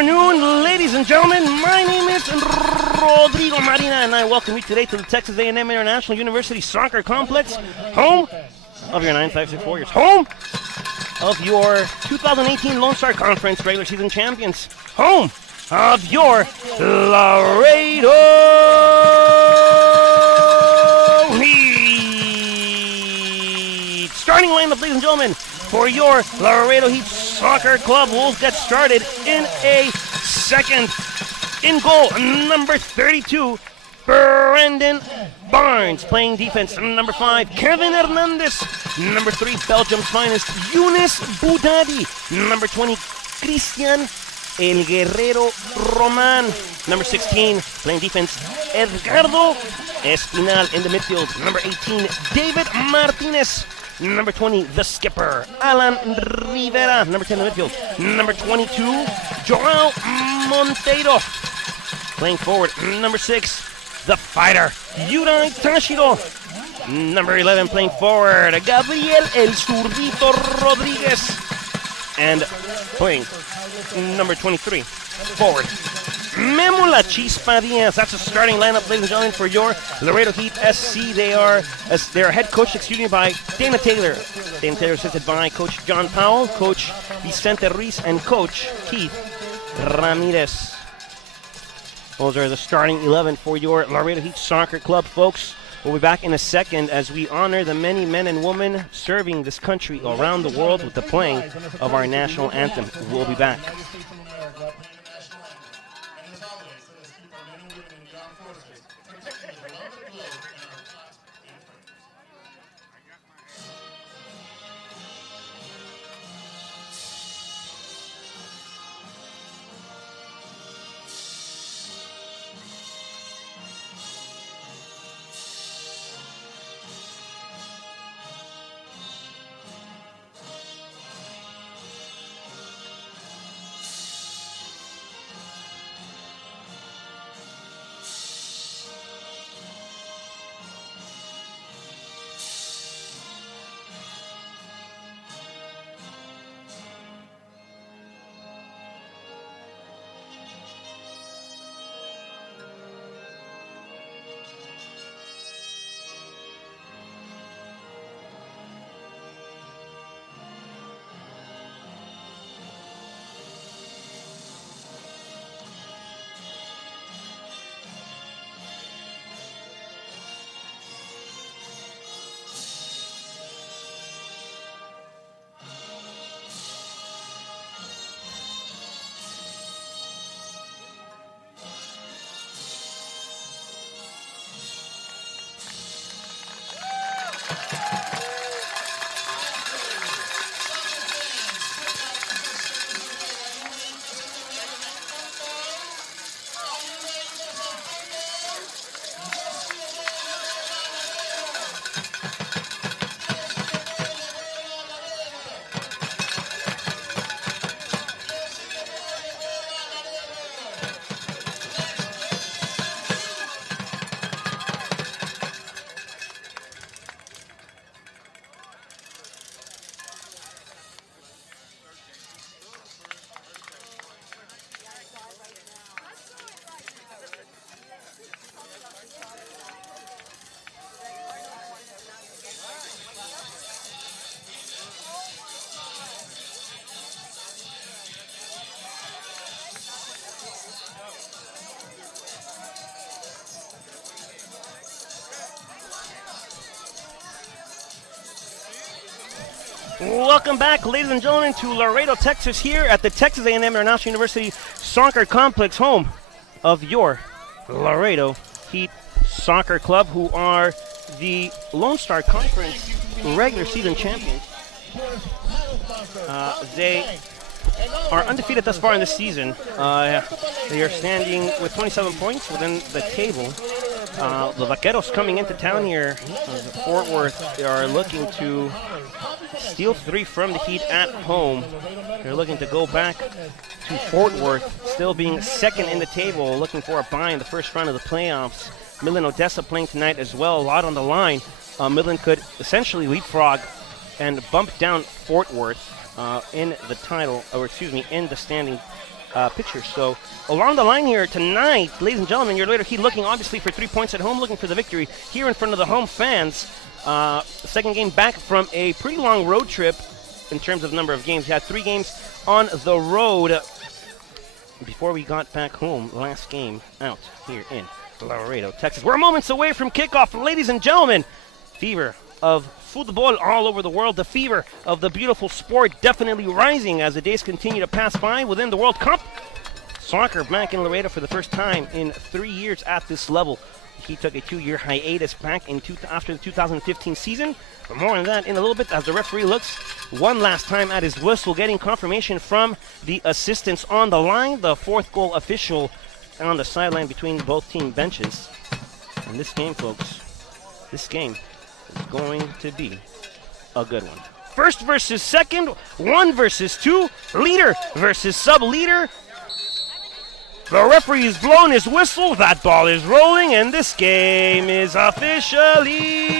afternoon, ladies and gentlemen. My name is Rodrigo Marina, and I welcome you today to the Texas A&M International University Soccer Complex, home of your 956 Warriors, home of your 2018 Lone Star Conference regular season champions, home of your Laredo Heat. Starting lineup, ladies and gentlemen, for your Laredo Heat Soccer Club. We'll get started in a second. In goal, number 32, Brendan Barnes. Playing defense, number 5, Kevin Hernandez. Number 3, Belgium's finest, Younes Boudadi. Number 20, Christian El Guerrero Roman. Number 16, playing defense, Edgardo Espinal. In the midfield, number 18, David Martinez. Number 20, the skipper, Alan Rivera. Number 10 in the midfield, number 22, Joao Monteiro. Playing forward, number 6, the fighter, Yurai Tashiro. Number 11, playing forward, Gabriel El Zurdito Rodriguez. And playing number 23, forward, Memo La Chispa Diaz. That's a starting lineup, ladies and gentlemen, for your Laredo Heat SC. They are head coach, by Dana Taylor. Dana Taylor assisted by Coach John Powell, Coach Vicente Ruiz, and Coach Keith Ramirez. Those are the starting 11 for your Laredo Heat Soccer Club, folks. We'll be back in a second as we honor the many men and women serving this country around the world with the playing of our national anthem. We'll be back. Welcome back, ladies and gentlemen, to Laredo, Texas, here at the Texas A&M International University Soccer Complex, home of your Laredo Heat Soccer Club, who are the Lone Star Conference regular season champions. They are undefeated thus far in this season. They are standing with 27 points within the table. The Vaqueros coming into town here, Fort Worth, they are looking to steal 3 from the Heat at home. They're looking to go back to Fort Worth, still being second in the table, looking for a bye in the first round of the playoffs. Midland Odessa playing tonight as well, a lot on the line. Midland could essentially leapfrog and bump down Fort Worth in the title, or excuse me, in the standing picture. So along the line here tonight, ladies and gentlemen, your Laredo Heat looking obviously for 3 points at home, looking for the victory here in front of the home fans. Second game back from a pretty long road trip in terms of number of games. We had 3 games on the road before we got back home. Last game out here in Laredo, Texas. We're moments away from kickoff, ladies and gentlemen. Fever of football all over the world. The fever of the beautiful sport definitely rising as the days continue to pass by within the World Cup. Soccer back in Laredo for the first time in 3 years at this level. He took a 2-year hiatus back after the 2015 season. But more on that in a little bit as the referee looks one last time at his whistle, getting confirmation from the assistants on the line. The 4th goal official on the sideline between both team benches. And this game, folks, this game is going to be a good one. First versus second, 1 versus 2, leader versus sub-leader. The referee is blowing his whistle, that ball is rolling, and this game is officially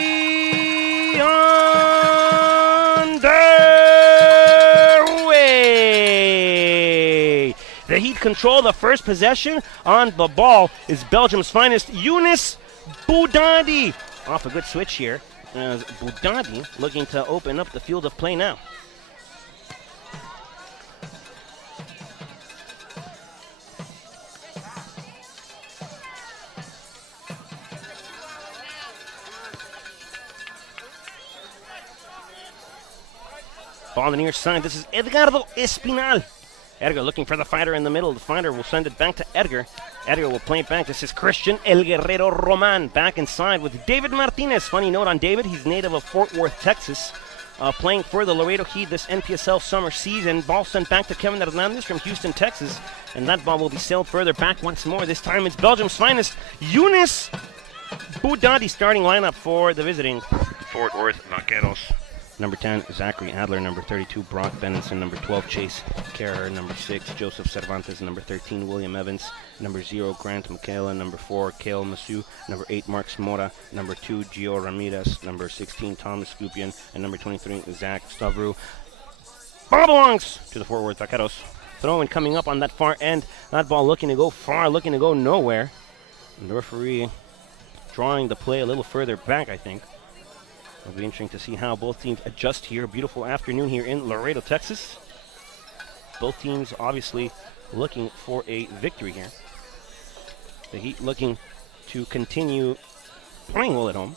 underway. The Heat control the first possession. On the ball is Belgium's finest, Younes Boudadi. Off a good switch here. As Boudadi looking to open up the field of play now. Ball on the near side. This is Edgardo Espinal. Edgar looking for the fighter in the middle. The fighter will send it back to Edgar. Edgar will play it back. This is Christian El Guerrero Roman back inside with David Martinez. Funny note on David, he's native of Fort Worth, Texas, playing for the Laredo Heat this NPSL summer season. Ball sent back to Kevin Hernandez from Houston, Texas, and that ball will be sailed further back once more. This time it's Belgium's finest, Younes Boudadi, starting lineup for the visiting Fort Worth Vaqueros. Number 10, Zachary Adler. Number 32, Brock Benenson. Number 12, Chase Kerr. Number 6, Joseph Cervantes. Number 13, William Evans. Number 0, Grant Michaela. Number 4, Kale Masu. Number 8, Mark Smora. Number 2, Gio Ramirez. Number 16, Thomas Scupian. And number 23, Zach Stavru. Ball belongs to the Fort Worth Vaqueros. Throw-in coming up on that far end. That ball looking to go far, looking to go nowhere. And the referee drawing the play a little further back, I think. It'll be interesting to see how both teams adjust here. Beautiful afternoon here in Laredo, Texas. Both teams obviously looking for a victory here. The Heat looking to continue playing well at home.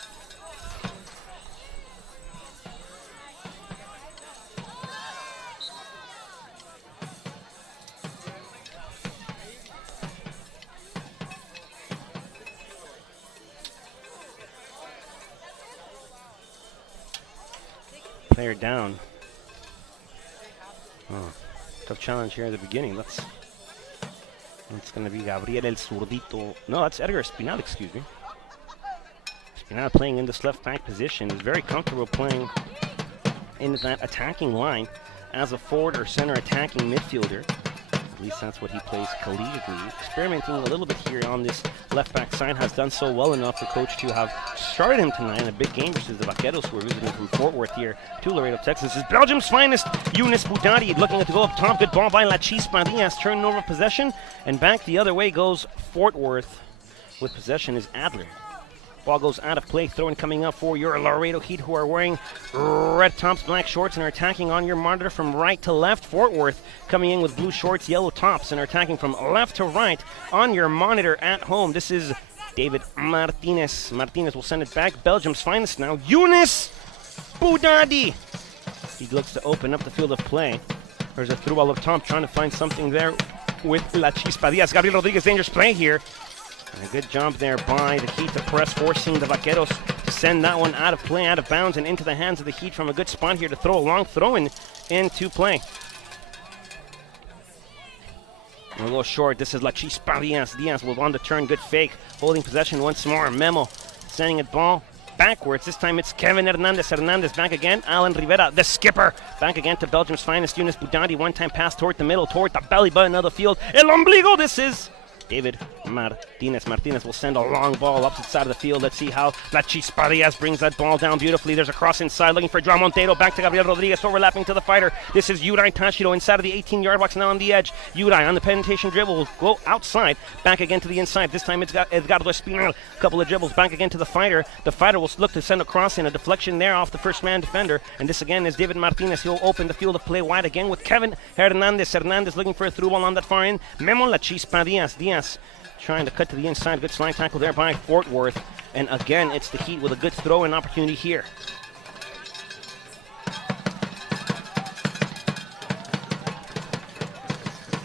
Player down. Oh, tough challenge here at the beginning. It's going to be Gabriel El Zurdito. No, that's Edgar Espinal, excuse me. Espinal playing in this left back position is very comfortable playing in that attacking line as a forward or center attacking midfielder. At least that's what he plays collegiately. Experimenting a little bit here on this left back side, has done so well enough for coach to have started him tonight in a big game versus the Vaqueros, who are visiting from Fort Worth here to Laredo, Texas. This is Belgium's finest, Younes Boudadi, looking to go up top. Good ball by La Chispa Diaz, turning over possession, and back the other way goes Fort Worth. With possession is Adler. Ball goes out of play. Throw-in coming up for your Laredo Heat, who are wearing red tops, black shorts, and are attacking on your monitor from right to left. Fort Worth coming in with blue shorts, yellow tops, and are attacking from left to right on your monitor at home. This is David Martinez. Martinez will send it back. Belgium's finest now, Younes Boudadi. He looks to open up the field of play. There's a through ball up top, trying to find something there with La Chispa Diaz. Gabriel Rodriguez, dangerous play here. And a good job there by the Heat to press, forcing the Vaqueros to send that one out of play, out of bounds, and into the hands of the Heat from a good spot here to throw a long throw-in into play. A little short. This is La Chispa Diaz. Diaz will on the turn. Good fake. Holding possession once more. Memo sending it ball backwards. This time it's Kevin Hernandez. Hernandez back again. Alan Rivera, the skipper. Back again to Belgium's finest, Younes Boudadi. One-time pass toward the middle, toward the belly button of the field. El ombligo. This is David Martinez will send a long ball up the side of the field. Let's see how La Chispa Diaz brings that ball down beautifully. There's a cross inside looking for Joao Montero. Back to Gabriel Rodriguez, overlapping to the fighter. This is Yuray Tashiro inside of the 18-yard box, now on the edge. Yuray on the penetration dribble will go outside, back again to the inside. This time it's got Edgardo Espinal. A couple of dribbles back again to the fighter. The fighter will look to send a cross in, a deflection there off the first-man defender. And this again is David Martinez. He'll open the field of play wide again with Kevin Hernandez. Hernandez looking for a through ball on that far end. Memo La Chispa Diaz. Diaz trying to cut to the inside. Good slide tackle there by Fort Worth. And again, it's the Heat with a good throw-in opportunity here.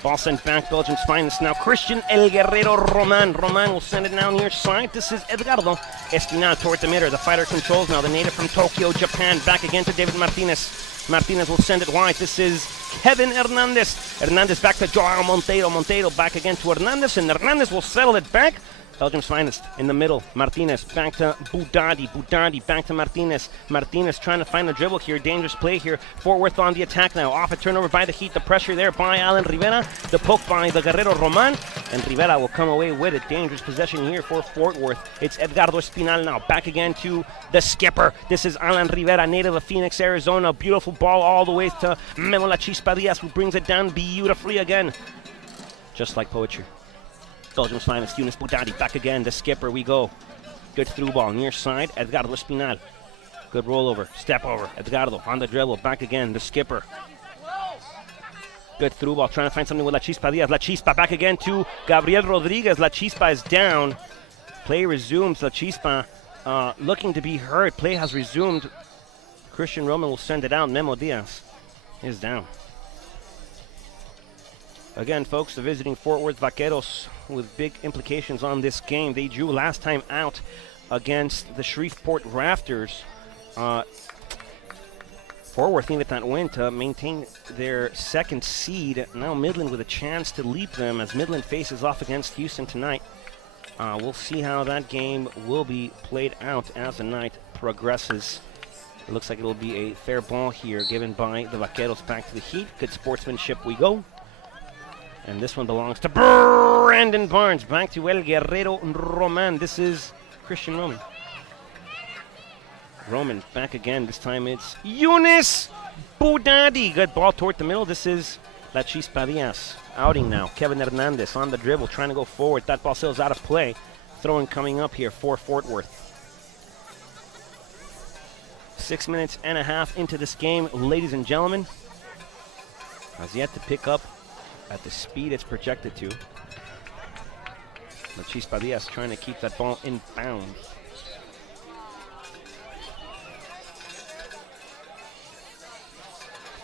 Ball sent back. Belgium's finest now. Christian El Guerrero Roman. Roman will send it now near side. This is Edgardo Espinal toward the middle. The fighter controls now. The native from Tokyo, Japan. Back again to David Martinez. Martinez will send it wide. This is Kevin Hernandez. Hernandez back to Joao Montero. Montero back again to Hernandez. And Hernandez will settle it back. Belgium's finest in the middle. Martinez back to Boudadi. Boudadi back to Martinez. Martinez trying to find the dribble here. Dangerous play here. Fort Worth on the attack now. Off a turnover by the Heat. The pressure there by Alan Rivera. The poke by the Guerrero Roman. And Rivera will come away with it. Dangerous possession here for Fort Worth. It's Edgardo Espinal now. Back again to the skipper. This is Alan Rivera, native of Phoenix, Arizona. Beautiful ball all the way to Memo La Chispa Diaz, who brings it down beautifully again. Just like poetry. Belgium's finest, Yunus Boudadi, back again, the skipper, we go. Good through ball, near side, Edgardo Espinal. Good rollover, step over, Edgardo on the dribble, back again, the skipper. Good through ball, trying to find something with La Chispa Diaz. La Chispa back again to Gabriel Rodriguez. La Chispa is down. Play resumes, La Chispa looking to be hurt. Play has resumed. Christian Roman will send it out. Memo Diaz is down. Again, folks, the visiting Fort Worth Vaqueros with big implications on this game. They drew last time out against the Shreveport Rafters. Fort Worth needed that win to maintain their second seed. Now Midland with a chance to leap them as Midland faces off against Houston tonight. We'll see how that game will be played out as the night progresses. It looks like it will be a fair ball here given by the Vaqueros back to the Heat. Good sportsmanship we go. And this one belongs to Brandon Barnes. Back to El Guerrero Roman. This is Christian Roman. Roman back again. This time it's Yunus Boudadi. Good ball toward the middle. This is La Chispa Diaz. Outing now. Kevin Hernandez on the dribble, trying to go forward. That ball sails out of play. Throwing coming up here for Fort Worth. 6 minutes and a half into this game, ladies and gentlemen. Has yet to pick up at the speed it's projected to. La Chispa Diaz trying to keep that ball in bounds.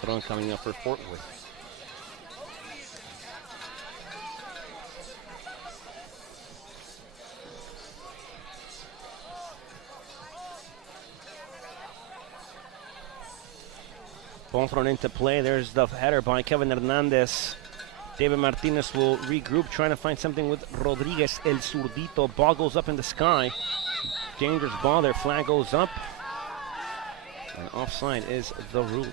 Throw coming up for Fort Worth. Ball thrown into play. There's the header by Kevin Hernandez. David Martinez will regroup, trying to find something with Rodriguez, El Zurdito. Ball goes up in the sky. Dangerous ball there. Flag goes up. And offside is the rule.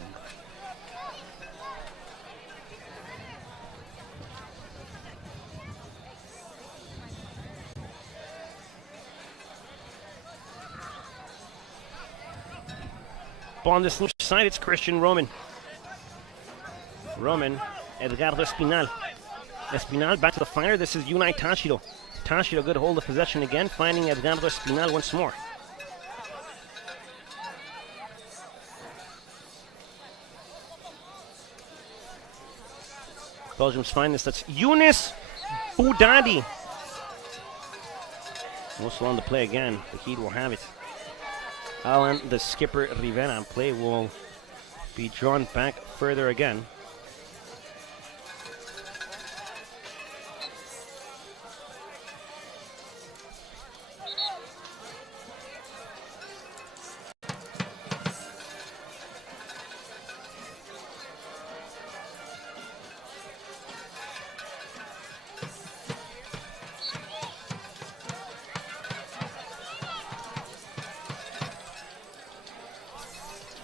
Ball on this near side, it's Christian Roman. Roman. Edgardo Espinal. Espinal back to the fire. This is Yunai Tashiro. Tashiro, good hold of possession again, finding Edgardo Espinal once more. Belgium's finest. That's Yunus Boudadi. Also on the play again. The Heat will have it. Alan, the skipper Rivera, play will be drawn back further again.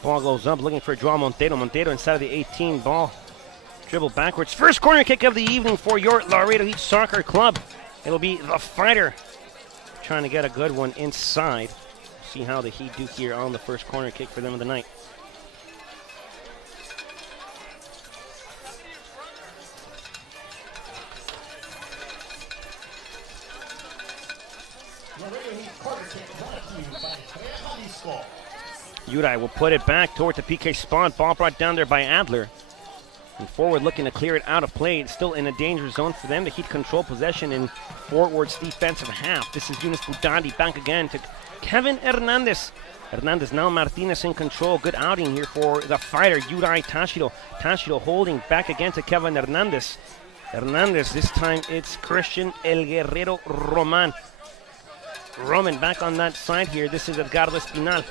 Ball goes up, looking for Joao Montero. Montero inside of the 18. Ball dribble backwards. First corner kick of the evening for your Laredo Heat Soccer Club. It'll be the fighter trying to get a good one inside. See how the Heat do here on the first corner kick for them of the night. Udai will put it back toward the PK spot. Ball brought down there by Adler. And forward looking to clear it out of play. It's still in a danger zone for them. The Heat control possession in forward's defensive half. This is Yunus Budadi back again to Kevin Hernandez. Hernandez, now Martinez in control. Good outing here for the fighter, Udai Tashiro. Tashiro holding back again to Kevin Hernandez. Hernandez, this time it's Christian El Guerrero Roman. Roman back on that side here. This is Edgardo Espinal.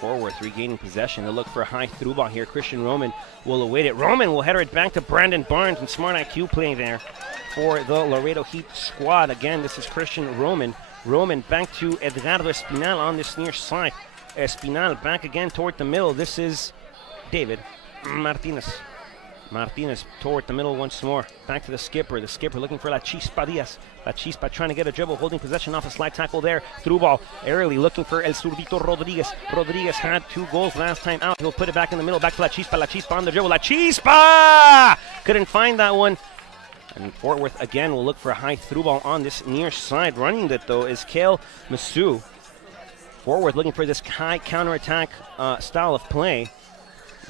Forward regaining possession. They'll look for a high through ball here. Christian Roman will await it. Roman will header it back to Brandon Barnes, and smart IQ play there for the Laredo Heat squad. Again, this is Christian Roman. Roman back to Edgardo Espinal on this near side. Espinal back again toward the middle. This is David Martinez. Martinez toward the middle once more. Back to the skipper. The skipper looking for La Chispa Diaz. La Chispa trying to get a dribble, holding possession off a slide tackle there. Through ball. Airily looking for El Zurdito Rodriguez. Rodriguez had 2 goals last time out. He'll put it back in the middle. Back to La Chispa. La Chispa on the dribble. La Chispa! Couldn't find that one. And Fort Worth again will look for a high through ball on this near side. Running it though is Kale Masu. Fort Worth looking for this high counterattack style of play.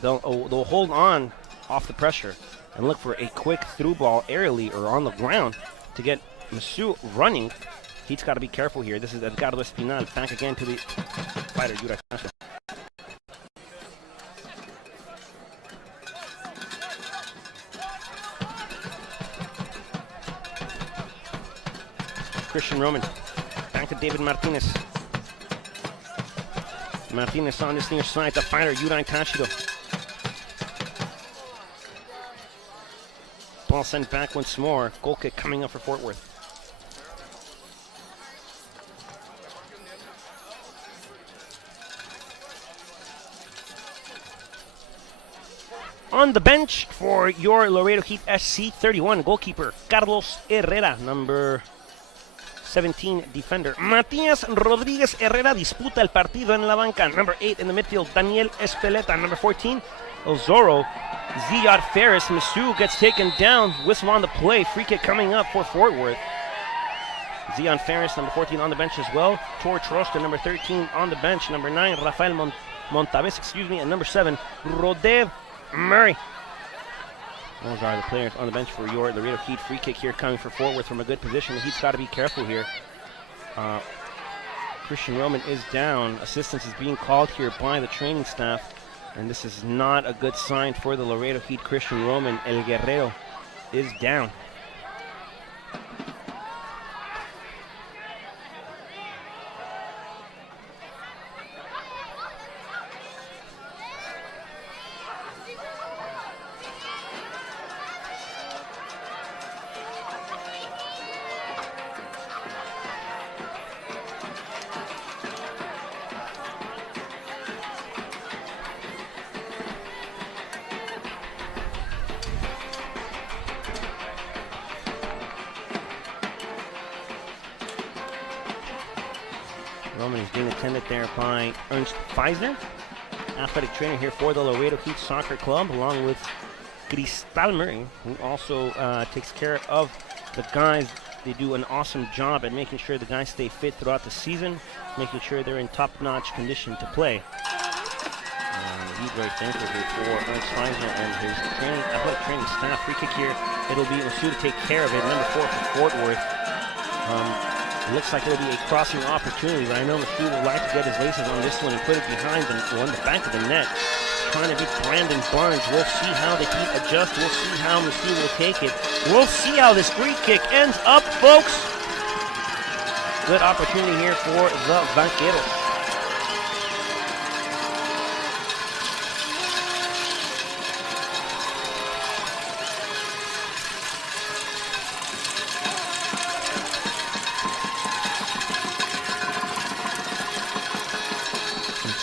They'll hold on off the pressure and look for a quick through ball aerially or on the ground to get Masu running. He's got to be careful here. This is Edgardo Espinal back again to the fighter, Yura. Christian Roman back to David Martinez. Martinez on this near side, the fighter, Udai Tashido. Ball sent back once more. Goal kick coming up for Fort Worth. On the bench for your Laredo Heat SC 31, goalkeeper Carlos Herrera, number 17 defender. Matías Rodríguez Herrera disputa el partido en la banca. Number 8 in the midfield, Daniel Espeleta. Number 14, El Zorro. Ziyad Ferris. Masu gets taken down. Whistle on the play. Free kick coming up for Fort Worth. Zion Ferris, number 14, on the bench as well. George Roster, number 13, on the bench. Number 9, Rafael Montaves, and number 7, Rodev Murray. Those are the players on the bench for your Laredo Heat. Free kick here coming for Fort Worth from a good position. The Heat's got to be careful here. Christian Roman is down. Assistance is being called here by the training staff. And this is not a good sign for the Laredo Heat. Christian Roman, El Guerrero, is down. Roman is being attended there by Ernst Feisner, athletic trainer here for the Laredo Heat Soccer Club, along with Cristal Murray, who also takes care of the guys. They do an awesome job at making sure the guys stay fit throughout the season, making sure they're in top-notch condition to play. He's very thankful here for Ernst Feisner and his athletic training staff. Free kick here. It'll be Masu to take care of it. Number 4 for Fort Worth. It looks like it'll be a crossing opportunity, but I know Masu would like to get his laces on this one and put it behind the back of the net. Trying to beat Brandon Barnes. We'll see how the Heat adjust. We'll see how Masu will take it. We'll see how this free kick ends up, folks. Good opportunity here for the Vaqueros.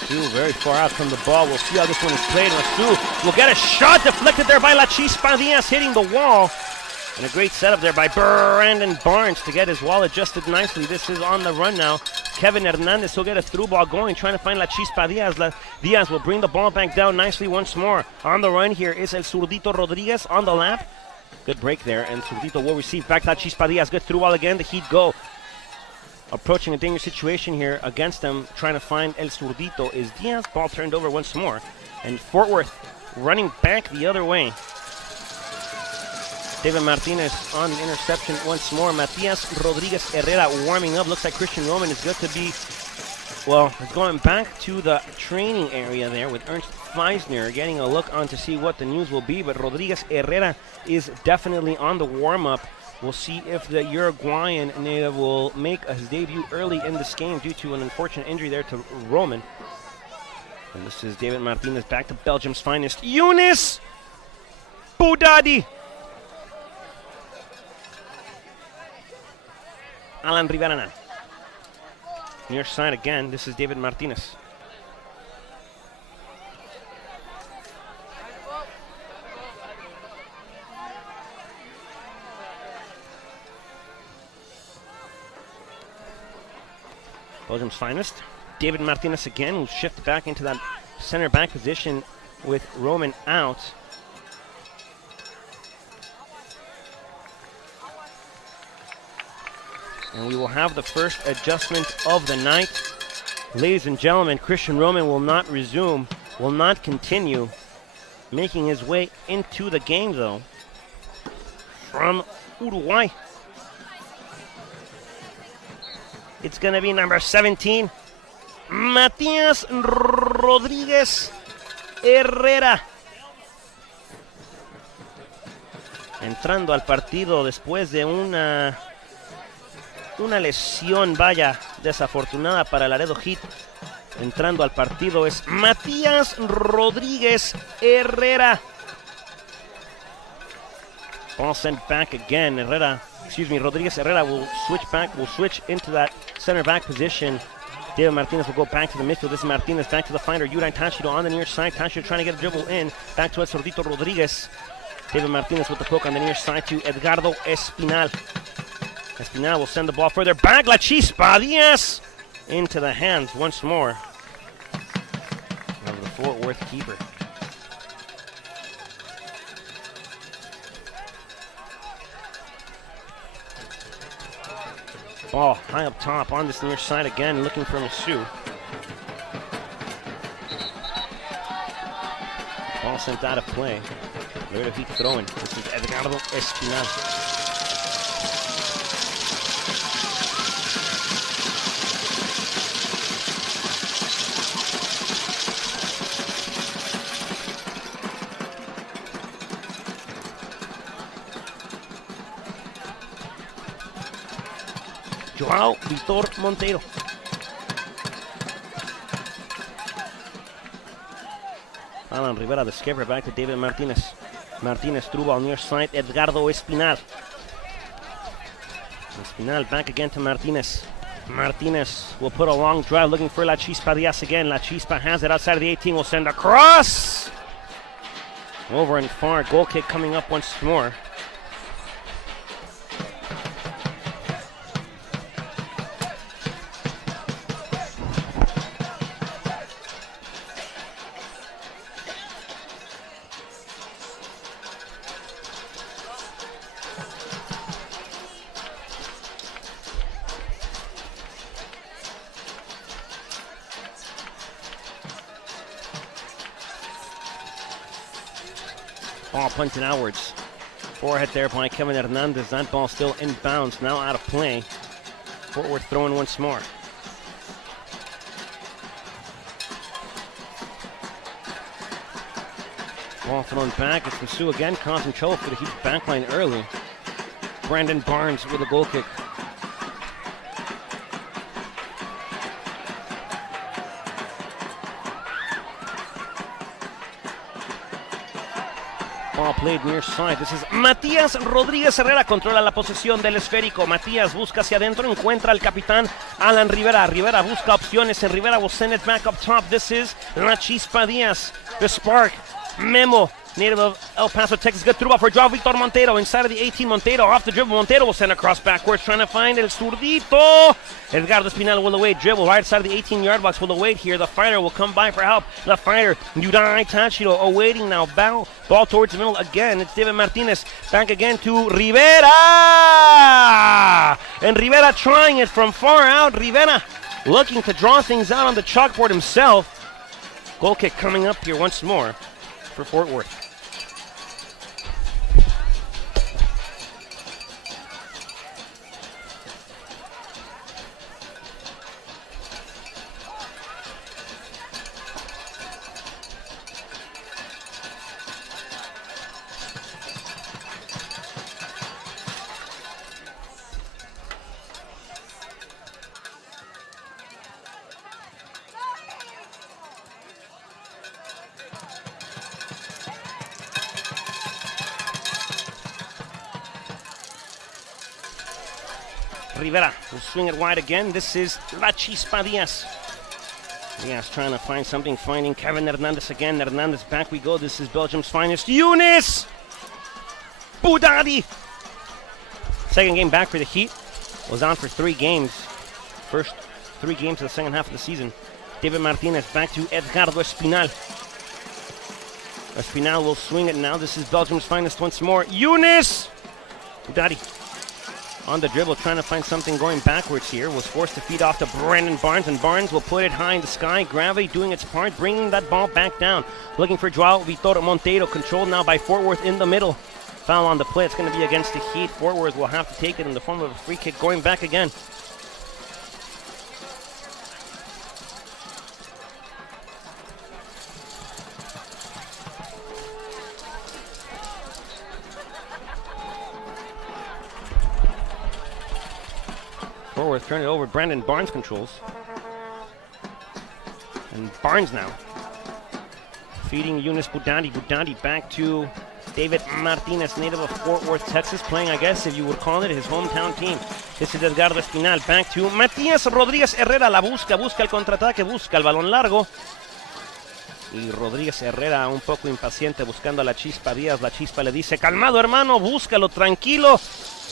Stu very far out from the ball. We'll see how this one is played. Stu will get a shot deflected there by La Chispa Diaz, hitting the wall. And a great setup there by Brandon Barnes to get his wall adjusted nicely. This is on the run now. Kevin Hernandez will get a through ball going, trying to find La Chispa Diaz. Diaz will bring the ball back down nicely once more. On the run here is El Zurdito Rodriguez on the lap. Good break there, and Zurdito will receive back La Chispa Diaz. Good through ball again. The Heat go. Approaching a dangerous situation here against them, trying to find El Zurdito is Diaz. Ball turned over once more. And Fort Worth running back the other way. David Martinez on the interception once more. Matias Rodriguez Herrera warming up. Looks like Christian Roman is good to be, well, going back to the training area there with Ernst Feisner, getting a look on to see what the news will be. But Rodriguez Herrera is definitely on the warm-up. We'll see if the Uruguayan native will make his debut early in this game due to an unfortunate injury there to Roman. And this is David Martinez back to Belgium's finest, Younes Boudadi. Alan Rivera now. Near side again, this is David Martinez. Belgium's finest. David Martinez again will shift back into that center back position with Roman out. And we will have the first adjustment of the night. Ladies and gentlemen, Christian Roman will not resume, will not continue, making his way into the game though from Uruguay. It's going to be number 17, Matias Rodriguez Herrera. Entrando al partido después de una lesión, vaya, desafortunada para Laredo Heat. Entrando al partido es Matías Rodríguez Herrera. Ball sent back again. Rodríguez Herrera will switch into that center back position. David Martinez will go back to the midfield. This is Martinez back to the finder. Yurain Táchiro on the near side. Táchiro trying to get a dribble in. Back to El Zurdito Rodriguez. David Martinez with the poke on the near side to Edgardo Espinal. Espinal will send the ball further back. La Chispa Diaz into the hands once more of the Fort Worth keeper. Ball high up top on this near side again, looking for Masu. Ball sent out of play. Laredo Heat throwing. This is Edgardo Espinal. Joao Vitor Monteiro. Alan Rivera, the skipper, back to David Martinez. Martinez through ball near side, Edgardo Espinal. Espinal back again to Martinez. Martinez will put a long drive looking for La Chispa Diaz again. La Chispa has it outside of the 18, will send a cross. Over and far, goal kick coming up once more. Ball punting outwards. Forehead there by Kevin Hernandez. That ball still in bounds, now out of play. Fort Worth throwing once more. Ball thrown back. It's Masu again, causing trouble for the Heat backline early. Brandon Barnes with a goal kick. Ball played near side. This is Matías Rodríguez Herrera. Controla la posesión del esférico. Matías busca hacia adentro. Encuentra al capitán Alan Rivera. Rivera busca opciones, and Rivera will send it back up top. This is La Chispa Diaz. The spark. Memo, native of El Paso, Texas. Good through ball for Joao Victor Montero. Inside of the 18, Montero off the dribble. Montero will send across backwards, trying to find El Zurdito. Edgardo Espinal will await. Dribble right side of the 18-yard box. Will await here. The fighter will come by for help. The fighter, Yudai Tachiro, awaiting now. Ball towards the middle again. It's David Martinez. Back again to Rivera. And Rivera trying it from far out. Rivera looking to draw things out on the chalkboard himself. Goal kick coming up here once more for Fort Worth. Rivera will swing it wide again. This is La Chispa Diaz. Diaz trying to find something, finding Kevin Hernandez again. Hernandez, back we go. This is Belgium's finest. Younes Boudadi. Second game back for the Heat. Was on for 3 games. First 3 games of the second half of the season. David Martinez back to Edgardo Espinal. Espinal will swing it now. This is Belgium's finest once more. Younes Boudadi. On the dribble, trying to find something going backwards here. Was forced to feed off to Brandon Barnes, and Barnes will put it high in the sky. Gravity doing its part, bringing that ball back down. Looking for Joao Victor Montero, controlled now by Fort Worth in the middle. Foul on the play. It's going to be against the Heat. Fort Worth will have to take it in the form of a free kick going back again. Forward, turn it over. Brandon Barnes controls. And Barnes now feeding Younes Boudadi. Boudadi back to David Martinez, native of Fort Worth, Texas, playing, I guess, if you would call it, his hometown team. This is Edgardo Espinal. Back to Matías Rodríguez Herrera. La busca el contraataque, busca el balón largo. Y Rodríguez Herrera un poco impaciente buscando a La Chispa Díaz. La Chispa le dice, calmado hermano, búscalo, tranquilo.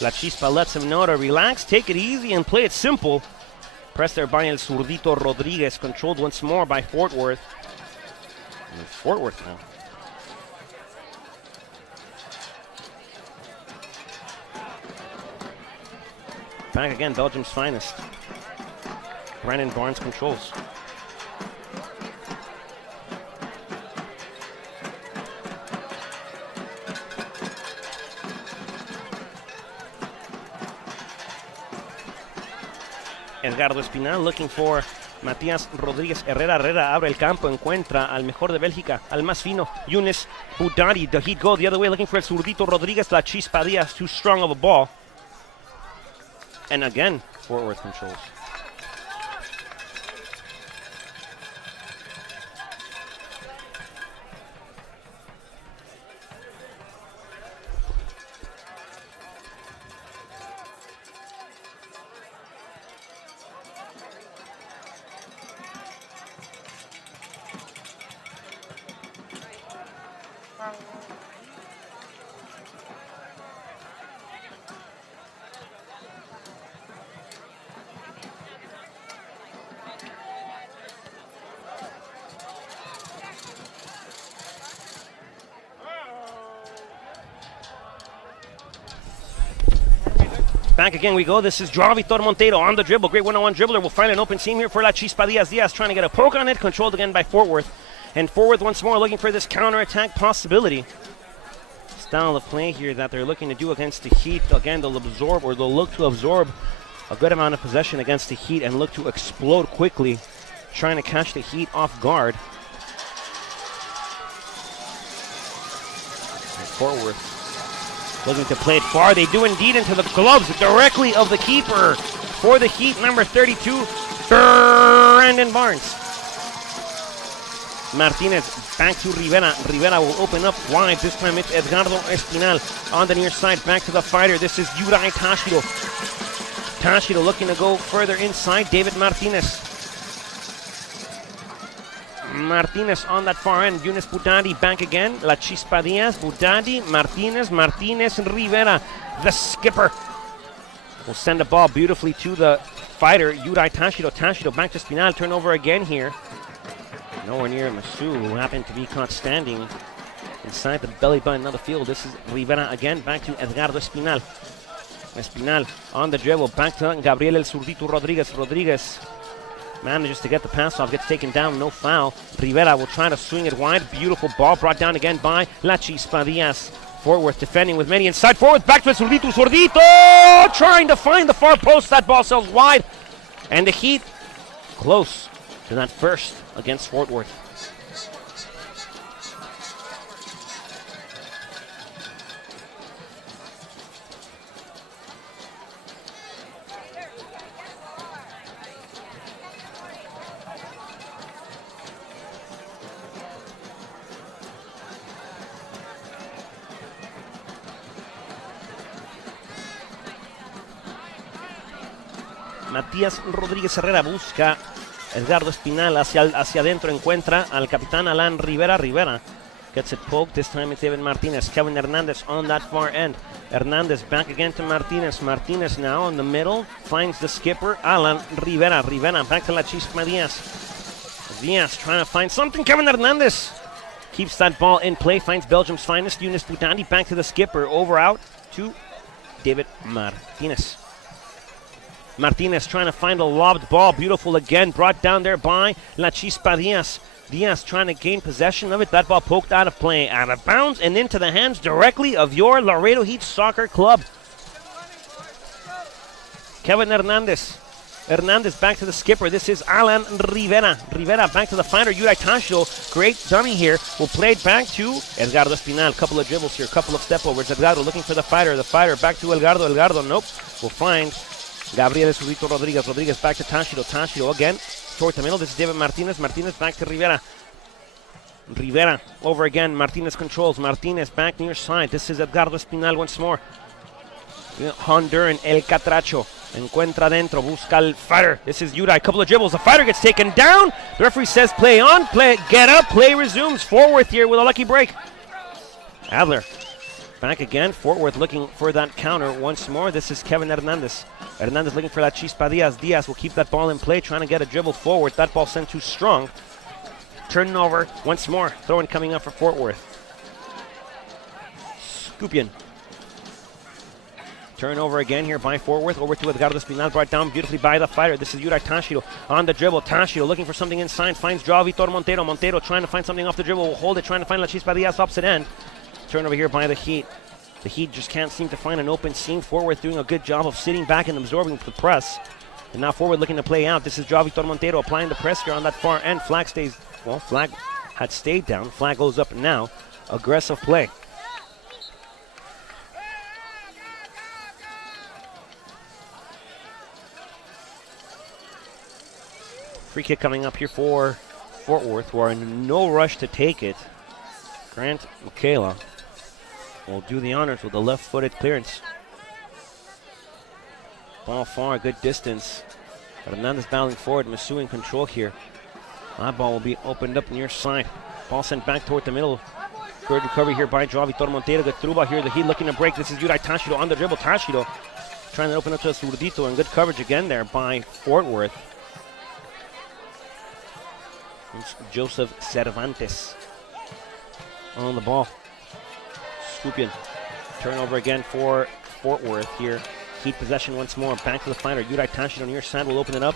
La Chispa lets him know to relax, take it easy, and play it simple. Pressed there by El Zurdito Rodríguez, controlled once more by Fort Worth. And Fort Worth now. Back again, Belgium's finest. Brandon Barnes controls. Edgardo Espinal looking for Matías Rodríguez Herrera. Herrera abre el campo, encuentra al mejor de Bélgica, al más fino, Younes Boudadi. The Heat go the other way looking for El Zurdito Rodríguez. La Chispa Díaz, too strong of a ball. And again, Fort Worth controls. Back again we go. This is Joao Victor Montero on the dribble. Great one-on-one dribbler. Will find an open seam here for La Chispa Diaz. Diaz trying to get a poke on it. Controlled again by Fort Worth. And Fort Worth once more looking for this counter-attack possibility. Style of play here that they're looking to do against the Heat. Again, they'll absorb, or they'll look to absorb a good amount of possession against the Heat and look to explode quickly, trying to catch the Heat off guard. And Fort Worth looking to play it far. They do indeed into the gloves directly of the keeper for the Heat, number 32, Brandon Barnes. Martinez back to Rivera. Rivera will open up wide. This time it's Edgardo Espinal on the near side. Back to the fighter. This is Yudai Tashiro. Tashido looking to go further inside. David Martinez. Martinez on that far end. Yunus Budadi back again. La Chispa Diaz, Budadi, Martinez, and Rivera. The skipper will send the ball beautifully to the fighter, Yudai Tashido. Tashido back to Spinal. Turnover again here. Nowhere near Masu, who happened to be caught standing inside the belly button of the field. This is Rivera again. Back to Edgardo Espinal. Espinal on the dribble. Back to Gabriel El Zurdito Rodriguez. Rodriguez manages to get the pass off. Gets taken down. No foul. Rivera will try to swing it wide. Beautiful ball brought down again by La Chispa Diaz. Fort Worth defending with many inside. Forward back to Zurdito. Zurdito trying to find the far post. That ball sails wide. And the Heat close to that first against Fort Worth. Matías Rodríguez Herrera busca Edgardo Espinal hacia adentro, encuentra al capitán Alan Rivera. Rivera gets it poked. This time it's David Martinez. Kevin Hernandez on that far end. Hernandez back again to Martinez. Martinez now in the middle finds the skipper Alan Rivera. Rivera back to La Chispa Diaz. Diaz trying to find something. Kevin Hernandez keeps that ball in play. Finds Belgium's finest Yunus Budadi. Back to the skipper. Over out to David Martinez. Martinez trying to find a lobbed ball. Beautiful again. Brought down there by La Chispa Diaz. Diaz trying to gain possession of it. That ball poked out of play. Out of bounds and into the hands directly of your Laredo Heat Soccer Club. Kevin Hernandez. Hernandez back to the skipper. This is Alan Rivera. Rivera back to the fighter, Yudai Tashido. Great dummy here. Will play it back to Edgardo Espinal. Couple of dribbles here. Couple of step overs. Edgardo looking for the fighter. The fighter back to Edgardo. Edgardo, nope. Will find Gabriel Zurdito Rodriguez. Rodriguez back to Tashido. Tashido again toward the middle. This is David Martinez. Martinez back to Rivera. Rivera over again. Martinez controls. Martinez back near side. This is Edgardo Espinal once more. Honduran El Catracho. Encuentra dentro. Busca el fighter. This is Yudai. Couple of dribbles. The fighter gets taken down. The referee says play on. Play. Get up. Play resumes. Fort Worth here with a lucky break. Adler. Back again. Fort Worth looking for that counter once more. This is Kevin Hernandez. Hernandez looking for that Chispa Diaz. Diaz will keep that ball in play, trying to get a dribble forward. That ball sent too strong. Turning over once more. Throwing coming up for Fort Worth. Skupian. Turnover again here by Fort Worth. Over to Edgardo Espinal. Brought down beautifully by the fighter. This is Yudai Tashido on the dribble. Tashido looking for something inside. Finds Joao Vitor Montero. Montero trying to find something off the dribble. Will hold it. Trying to find La Chispa Diaz opposite end. Turnover here by the Heat. The Heat just can't seem to find an open seam. Fort Worth doing a good job of sitting back and absorbing the press. And now Fort Worth looking to play out. This is Joao Vitor Montero applying the press here on that far end. Flag stays, well, flag had stayed down. Flag goes up now. Aggressive play. Free kick coming up here for Fort Worth, who are in no rush to take it. Grant Michaela will do the honors with a left-footed clearance. Ball far, a good distance. Hernandez battling forward, Masu in control here. That ball will be opened up near side. Ball sent back toward the middle. Good recovery here by Joao Vitor Montero. Good through ball here. The Heat looking to break. This is Yudai Tashido on the dribble. Tashido trying to open up to Zurdito, and good coverage again there by Fort Worth. It's Joseph Cervantes on the ball. Skupian. Turnover again for Fort Worth here. Heat possession once more. Back to the fighter. Yudai Tashido on the near side will open it up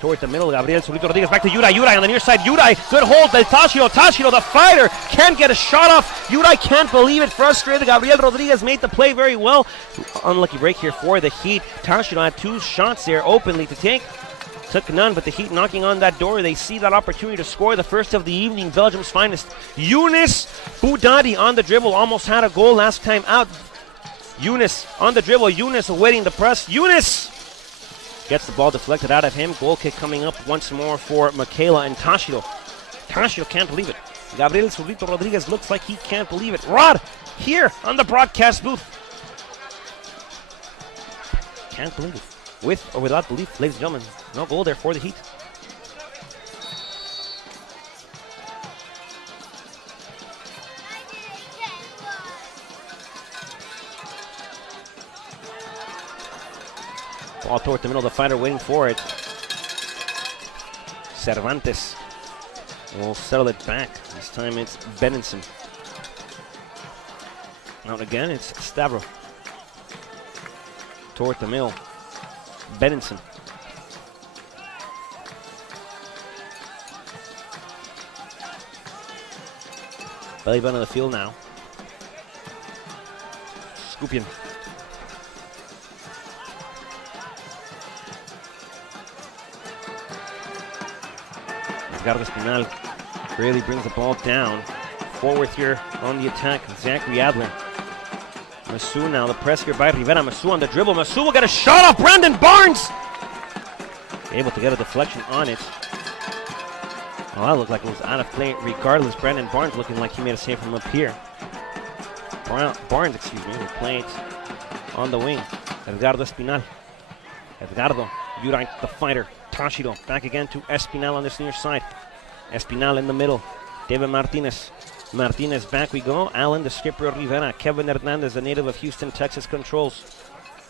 toward the middle. Gabriel Zurdito Rodriguez back to Yudai. Yudai on the near side. Yudai. Good hold. Del Tashido. Tashido, the fighter, can't get a shot off. Yudai can't believe it. Frustrated. Gabriel Rodriguez made the play very well. Unlucky break here for the Heat. Tashido had two shots there openly to take. Took none, but the Heat knocking on that door. They see that opportunity to score the first of the evening. Belgium's finest. Yunus Budadi on the dribble. Almost had a goal last time out. Yunus on the dribble. Yunus awaiting the press. Yunus gets the ball deflected out of him. Goal kick coming up once more for Michaela and Tashido. Tashido can't believe it. Gabriel Zurdito Rodriguez looks like he can't believe it. Rod here on the broadcast booth. Can't believe it. with or without belief, ladies and gentlemen. No goal there for the Heat. Ball toward the middle, the fighter waiting for it. Cervantes will settle it back. This time it's Benenson. Out again, it's Stavro. Toward the middle, Benenson. Belly button of the field now. Skupian. Edgardo Espinal really brings the ball down. Forward here on the attack, Zachary Adler. Masu now, the press here by Rivera. Masu on the dribble. Masu will get a shot off Brandon Barnes. Able to get a deflection on it. Oh, that looked like it was out of play. Regardless, Brandon Barnes looking like he made a save from up here. Barnes, will play it on the wing. Edgardo Espinal. Edgardo, Uright, the fighter. Tashiro back again to Espinal on this near side. Espinal in the middle. David Martinez. Martinez back we go. Allen, the skipper of Rivera. Kevin Hernandez, the native of Houston, Texas, controls.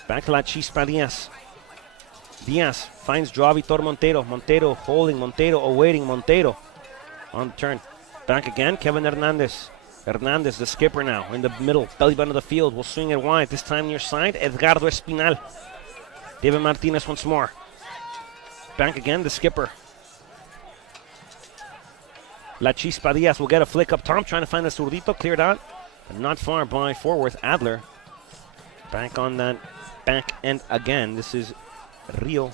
Back to La Chispa Diaz. Diaz finds Joao Vitor Montero. Montero holding. Montero awaiting. Montero on the turn. Back again. Kevin Hernandez. Hernandez, the skipper now in the middle. Belly button of the field. Will swing it wide. This time near side. Edgardo Espinal. David Martinez once more. Back again, the skipper. La Chispa Diaz will get a flick up top, trying to find the Zurdito, cleared out, but not far by Forworth. Adler. Back on that back end again. This is Rio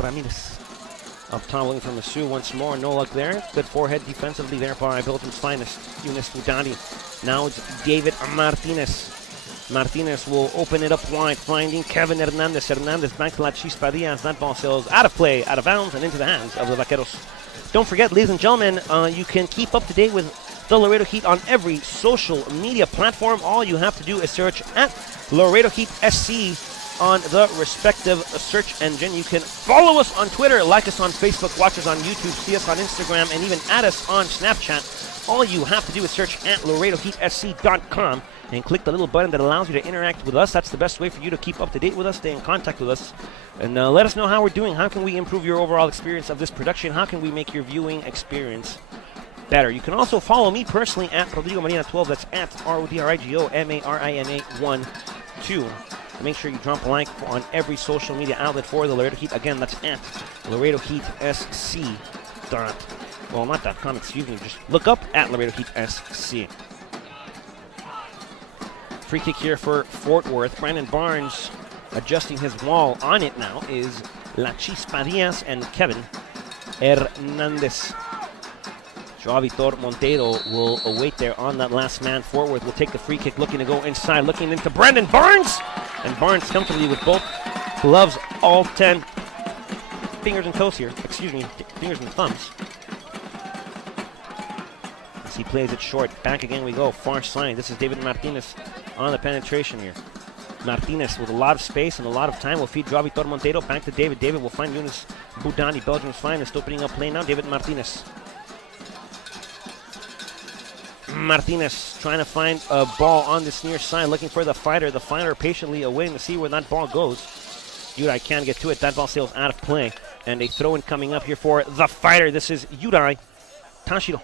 Ramirez. Up top, looking for Masu once more. No luck there. Good forehead defensively there by Belgium's finest, Yunus Udani. Now it's David Martinez. Martinez will open it up wide, finding Kevin Hernandez. Hernandez back to La Chispa Diaz. That ball sails out of play, out of bounds, and into the hands of the Vaqueros. Don't forget, ladies and gentlemen, you can keep up to date with the Laredo Heat on every social media platform. All you have to do is search at Laredo Heat SC on the respective search engine. You can follow us on Twitter, like us on Facebook, watch us on YouTube, see us on Instagram, and even add us on Snapchat. All you have to do is search at LaredoHeatSC.com and click the little button that allows you to interact with us. That's the best way for you to keep up to date with us, stay in contact with us, and let us know how we're doing. How can we improve your overall experience of this production? How can we make your viewing experience better? You can also follow me personally at Rodrigo Marina 12. That's at RODRIGO MARINA 12. Make sure you drop a like on every social media outlet for the Laredo Heat. Again, that's at Laredo Heat SC. .com, excuse me. Just look up at Laredo Heat SC. Free kick here for Fort Worth. Brandon Barnes adjusting his wall. On it now is La Chispa Diaz and Kevin Hernandez. Joao Vitor Montero will await there on that last man. Fort Worth will take the free kick, looking to go inside, looking into Brandon Barnes. And Barnes comfortably with both gloves, all 10 fingers and toes here. Fingers and thumbs. As he plays it short. Back again we go. Far side. This is David Martinez on the penetration here. Martinez with a lot of space and a lot of time will feed Joao Vitor Montero. Back to David. David will find Yunus Budani, Belgium's finest, opening up play now. David Martinez. Martinez trying to find a ball on this near side, looking for the fighter. The fighter patiently awaiting to see where that ball goes. Udai can't get to it. That ball sails out of play. And a throw-in coming up here for the fighter. This is Udai Tashiro.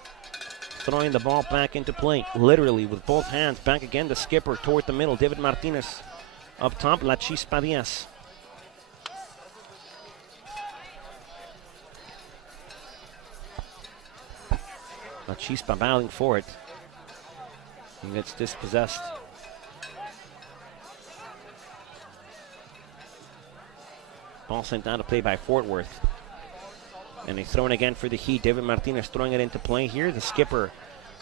Throwing the ball back into play, literally with both hands. Back again, the skipper toward the middle. David Martinez up top. La Chispa Diaz. La Chispa battling for it. He gets dispossessed. Ball sent out of play by Fort Worth. And they throw it again for the Heat. David Martinez throwing it into play here. The skipper,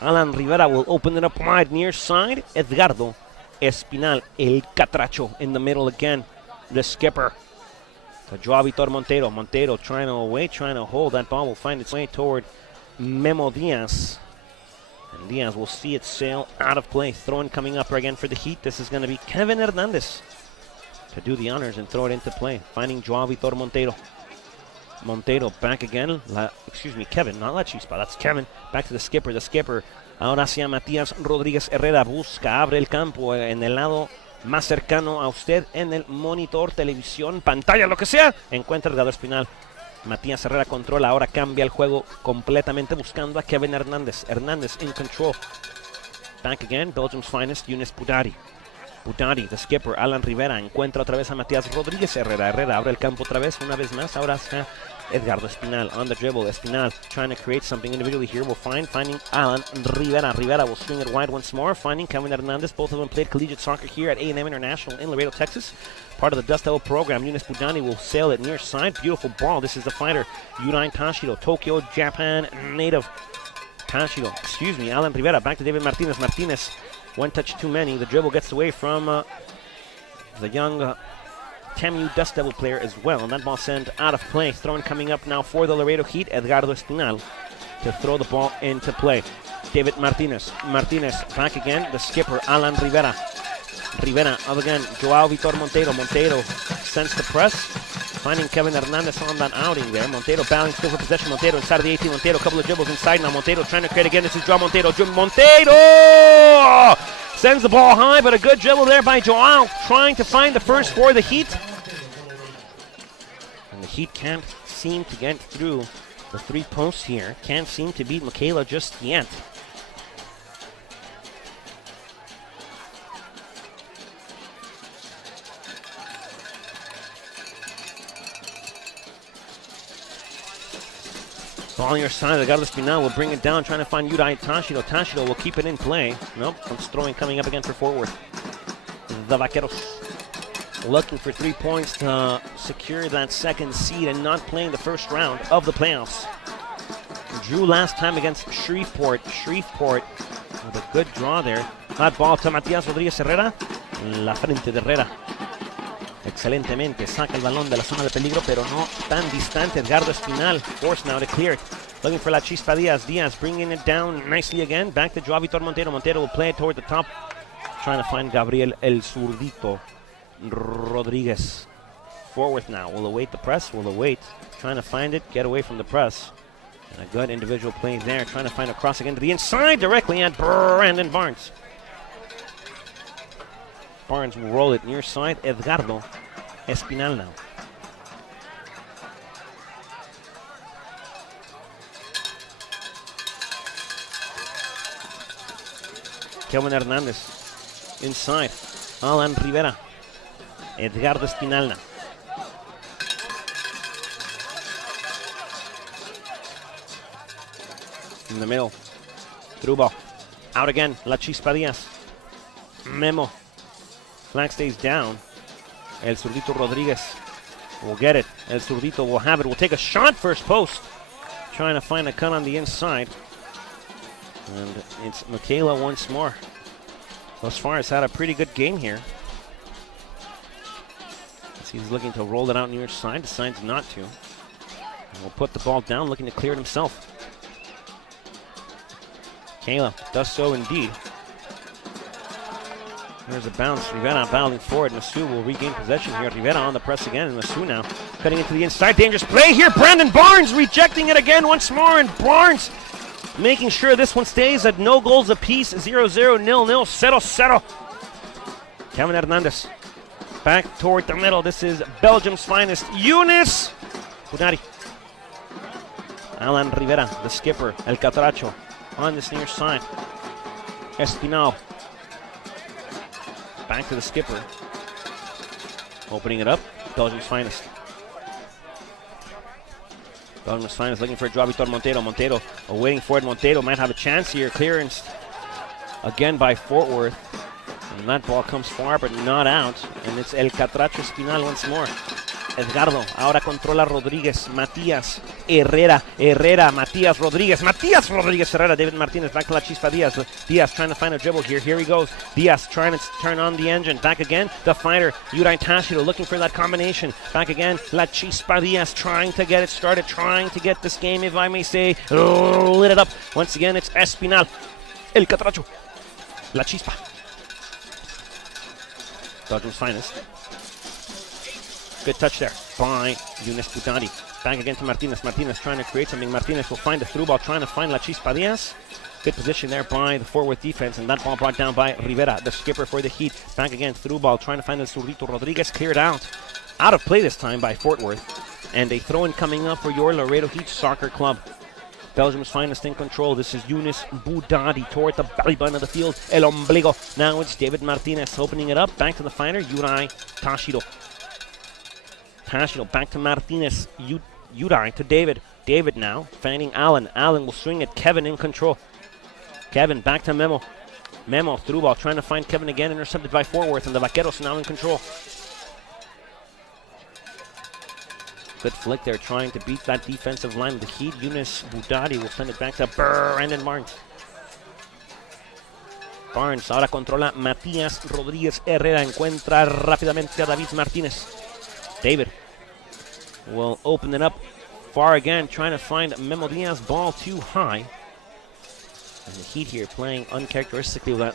Alan Rivera, will open it up wide near side. Edgardo Espinal, El Catracho in the middle again. The skipper. Joao Vitor Montero. Montero trying to wait, trying to hold. That ball will find its way toward Memo Diaz. And Diaz will see it sail out of play. Throwing coming up again for the Heat. This is going to be Kevin Hernandez. to do the honors and throw it into play. Finding Joao Vitor Monteiro. Monteiro back again. Kevin, not La Chispa. That's Kevin. Back to the skipper. The skipper. Ahora hacia Matías Rodríguez Herrera. Busca, abre el campo en el lado más cercano a usted en el monitor, televisión, pantalla, lo que sea. Encuentra el jugador Espinal. Matías Herrera controla. Ahora cambia el juego completamente buscando a Kevin Hernández. Hernández in control. Back again. Belgium's finest, Younes Boudadi. Boudadi, the skipper, Alan Rivera, encuentra otra vez a Matías Rodríguez Herrera. Herrera abre el campo otra vez, una vez más. Ahora está Edgardo Espinal on the dribble. Espinal trying to create something individually here. Finding Alan Rivera. Rivera will swing it wide once more. Finding Kevin Hernandez. Both of them played collegiate soccer here at A&M International in Laredo, Texas. Part of the Dust Devil program. Younes Boudadi will sail it near side. Beautiful ball. This is the fighter, Yurain Tashiro, Tokyo, Japan native. Alan Rivera. Back to David Martinez. Martinez. One touch too many. The dribble gets away from the young TAMU Dust Devil player as well. And that ball sent out of play. Thrown coming up now for the Laredo Heat. Edgardo Espinal to throw the ball into play. David Martinez. Martinez back again. The skipper, Alan Rivera. Rivera up again. Joao Vitor Monteiro. Monteiro sends the press. Finding Kevin Hernandez on that outing there. Monteiro battling still for possession. Monteiro inside of the 18. Monteiro, a couple of dribbles inside now. Monteiro trying to create again. This is Joao Monteiro. Monteiro sends the ball high, but a good dribble there by Joao, trying to find the first for the Heat. And the Heat can't seem to get through the three posts here. Can't seem to beat Michaela just yet. Ball on your side, Edgardo Espinal will bring it down, trying to find Yurain Tashiro. Tashiro will keep it in play. Nope, it's throwing coming up again for Fort Worth. The Vaqueros looking for 3 points to secure that second seed and not playing the first round of the playoffs. Drew last time against Shreveport. Shreveport with a good draw there. That ball to Matías Rodríguez Herrera. La frente de Herrera. Excelentemente, saca el balón de la zona de peligro, pero no tan distante. Edgardo Espinal, forced now to clear it. Looking for La Chispa Diaz. Diaz bringing it down nicely again. Back to Joao Vitor Monteiro. Monteiro will play it toward the top. Trying to find Gabriel El Zurdito Rodriguez. Forward now. Will await the press. Will await. Trying to find it. Get away from the press. And a good individual play there. Trying to find a cross again to the inside directly at Brandon Barnes. Barnes will roll it near side. Edgardo Espinal now. Kevin Hernandez inside. Alan Rivera. Edgardo Espinal now. In the middle. Through ball. Out again. La Chispa Diaz. Memo. Flag stays down. El Zurdito Rodriguez will get it. El Zurdito will have it. Will take a shot first post. Trying to find a cut on the inside. And it's Michaela once more. Thus far, has had a pretty good game here. He's looking to roll it out near side. Decides not to. And will put the ball down, looking to clear it himself. Michaela does so indeed. There's a bounce. Rivera battling forward. Masu will regain possession here. Rivera on the press again. And Masu now cutting into the inside. Dangerous play here. Brandon Barnes rejecting it again once more. And Barnes making sure this one stays at no goals apiece. 0-0, 0-0, 0-0. Kevin Hernandez back toward the middle. This is Belgium's finest. Younes Boudadi. Alan Rivera, the skipper. El Catracho on this near side. Espinal. Back to the skipper. Opening it up. Belgium's finest. Belgium's finest looking for Joao Vitor Monteiro. Monteiro waiting for it. Monteiro might have a chance here. Clearance again by Fort Worth. And that ball comes far but not out. And it's El Catracho Espinal once more. Edgardo, ahora controla Rodríguez, Matías, Herrera, Matías Rodríguez Herrera, David Martinez, back to La Chispa Diaz. Diaz trying to find a dribble here. Here he goes. Diaz trying to turn on the engine. Back again, the fighter, Yurain Tashiro, looking for that combination. Back again, La Chispa Diaz trying to get it started, trying to get this game, if I may say, lit it up. Once again, it's Espinal, El Catracho, La Chispa. Belgium's finest. Good touch there by Yunus Budadi. Back again to Martinez. Martinez trying to create something. Martinez will find the through ball, trying to find La Chispa Diaz. Good position there by the forward defense, and that ball brought down by Rivera, the skipper for the Heat. Back again, through ball, trying to find the Zurrito Rodriguez. Cleared out. Out of play this time by Fort Worth. And a throw-in coming up for your Laredo Heat Soccer Club. Belgium's finest in control. This is Yunus Budadi toward the belly button of the field. El Ombligo. Now it's David Martinez opening it up. Back to the fighter, Yurai Tashiro. Tashiro back to Martinez. Yurai to David. David now finding Allen. Allen will swing it. Kevin in control. Kevin back to Memo. Memo through ball trying to find Kevin again. Intercepted by Fort Worth, and the Vaqueros now in control. Good flick there, trying to beat that defensive line of the Heat. Yunus Budadi will send it back to Brandon Barnes. Barnes ahora controla Matías Rodríguez Herrera. Encuentra rápidamente a David Martínez. David will open it up far again, trying to find Memo Diaz. Ball too high. And the Heat here playing uncharacteristically with that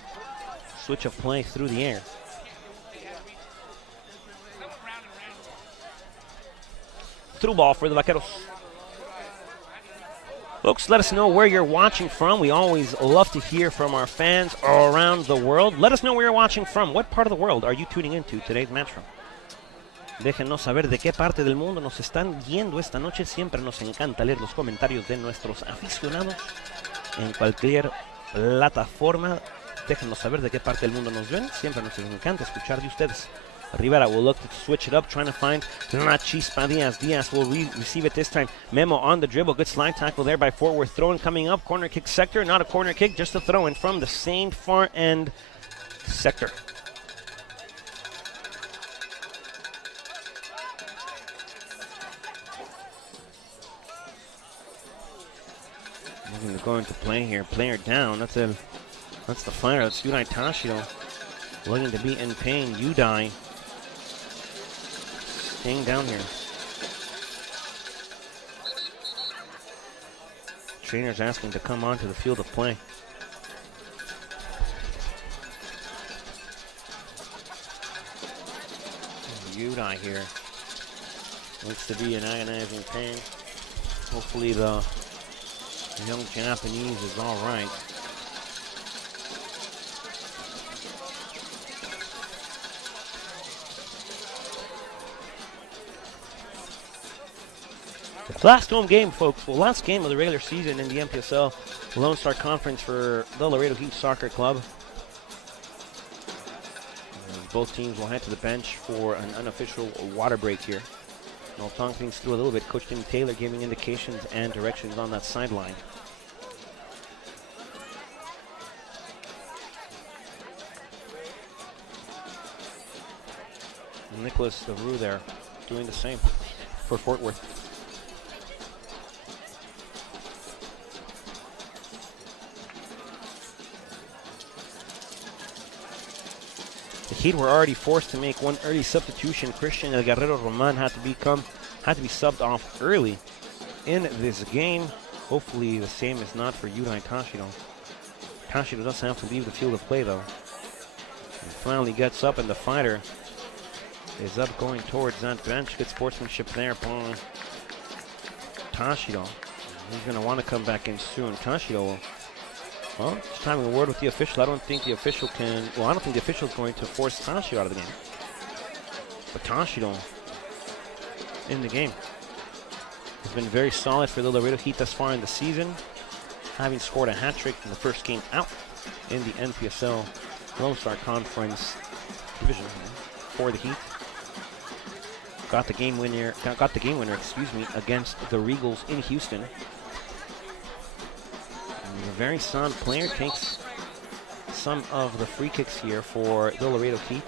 switch of play through the air. Through ball for the Vaqueros. Folks, let us know where you're watching from. We always love to hear from our fans around the world. Let us know where you're watching from. What part of the world are you tuning into today's match from? Déjenos saber de qué parte del mundo nos están viendo esta noche. Siempre nos encanta leer los comentarios de nuestros aficionados en cualquier plataforma. Déjenos saber de qué parte del mundo nos ven. Siempre nos encanta escuchar de ustedes. Rivera will look to switch it up, trying to find La Chispa Diaz. Diaz will receive it this time. Memo on the dribble. Good slide tackle there by Fort Worth. Throw-in coming up. Corner kick sector. Not a corner kick, just a throw-in from the same far end sector. Looking to go into play here. Player down. That's the fire. That's Udai Tashiro. Looking to be in pain. Udai staying down here. Trainer's asking to come onto the field of play. Udai here looks to be in agonizing pain. Hopefully the young Japanese is all right. Last home game, folks. Well, last game of the regular season in the MPSL Lone Star Conference for the Laredo Heat Soccer Club. Both teams will head to the bench for an unofficial water break here. I'll talk things through a little bit. Coach Tim Taylor giving indications and directions on that sideline. Nicholas LaRue there doing the same for Fort Worth. The Heat were already forced to make one early substitution. Christian El Guerrero Roman had to be subbed off early in this game. Hopefully the same is not for Udai Tashiro. Tashiro doesn't have to leave the field of play though. He finally gets up, and the fighter is up going towards that bench. Good sportsmanship there by Tashiro. He's going to want to come back in soon. Tashiro, well, just having a word with the official. I don't think the official is going to force Tashiro out of the game. But Tashiro in the game has been very solid for the Laredo Heat thus far in the season, having scored a hat-trick in the first game out in the NPSL Lone Star Conference division for the Heat. Got the game winner, against the Regals in Houston. And a very solid player, takes some of the free kicks here for the Laredo Heat.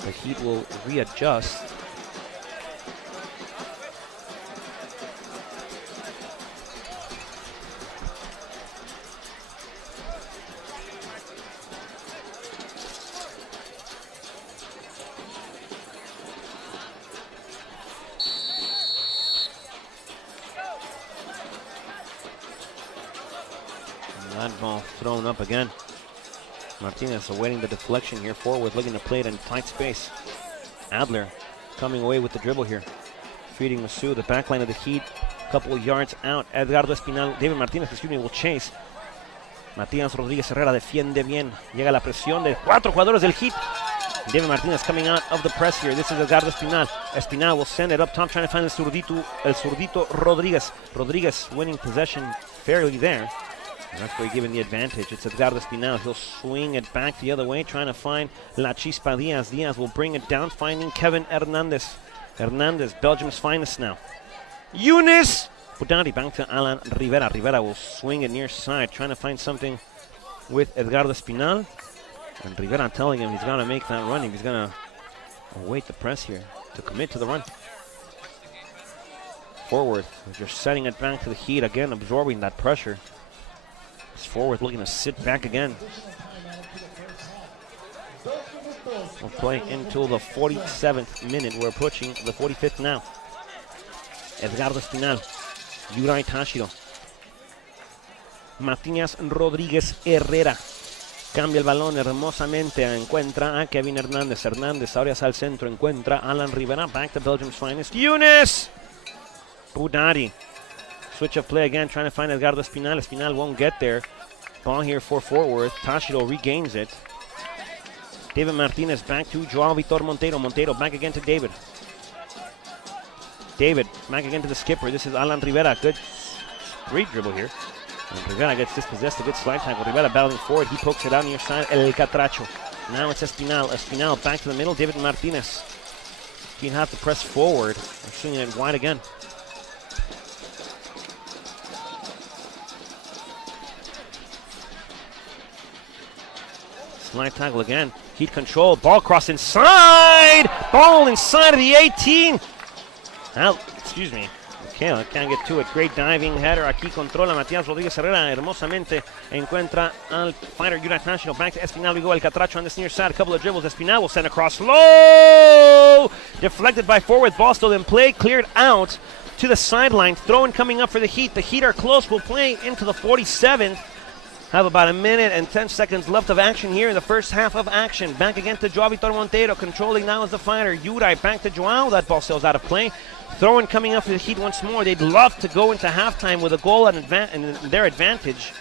The Heat will readjust. That ball thrown up again. Martinez awaiting the deflection here. Forward looking to play it in tight space. Adler coming away with the dribble here. Feeding Masu, the back line of the Heat. A couple of yards out. Edgardo Espinal, David Martinez, will chase. Matías Rodríguez Herrera defiende bien. Llega la presión de 4 jugadores del Heat. David Martinez coming out of the press here. This is Edgardo Espinal. Espinal will send it up top, trying to find el Zurdito Rodríguez. Rodríguez winning possession fairly there. And that's where given the advantage. It's Edgardo Espinal. He'll swing it back the other way, trying to find La Chispa Diaz. Diaz will bring it down, finding Kevin Hernandez. Hernandez, Belgium's finest now. Younes Budari back to Alan Rivera. Rivera will swing it near side, trying to find something with Edgardo Espinal. And Rivera telling him he's got to make that run. He's going to await the press here to commit to the run. Forward, just setting it back to the Heat again, absorbing that pressure. It's forward looking to sit back again. We'll play until the 47th minute. We're approaching the 45th now. Edgardo Espinal, Yurai Tashiro. Matías Rodríguez Herrera. Cambia el balón hermosamente. Encuentra a Kevin Hernández. Hernández ahora hacia el centro. Encuentra a Alan Rivera. Back to Belgium's finest. Younes Budari. Switch of play again. Trying to find Edgardo Espinal. Espinal won't get there. Ball here for forward. Tashiro regains it. David Martinez back to Joao Vitor Monteiro. Monteiro back again to David. David back again to the skipper. This is Alan Rivera. Good great dribble here. And Rivera gets dispossessed. A good slide tackle. Rivera battling forward. He pokes it out near side. El Catracho. Now it's Espinal. Espinal back to the middle. David Martinez. He'd have to press forward. They're swinging it wide again. Slide tackle again. Heat control. Ball cross inside. Ball inside of the 18. Out. Excuse me. Okay, I can't get to it. Great diving header. Aquí controla Matías Rodríguez Herrera. Hermosamente encuentra al fighter United National. Back to Espinal. We go El Catracho on this near side. A couple of dribbles. Espinal will send across low. Deflected by forward. Ball still in play. Cleared out to the sideline. Throw-in coming up for the Heat. The Heat are close. Will play into the 47th. Have about a minute and 10 seconds left of action here in the first half of action. Back again to Joao Vitor Monteiro. Controlling now is the fighter. Yurai back to Joao. That ball sails out of play. Throw-in coming up for the Heat once more. They'd love to go into halftime with a goal and their advantage.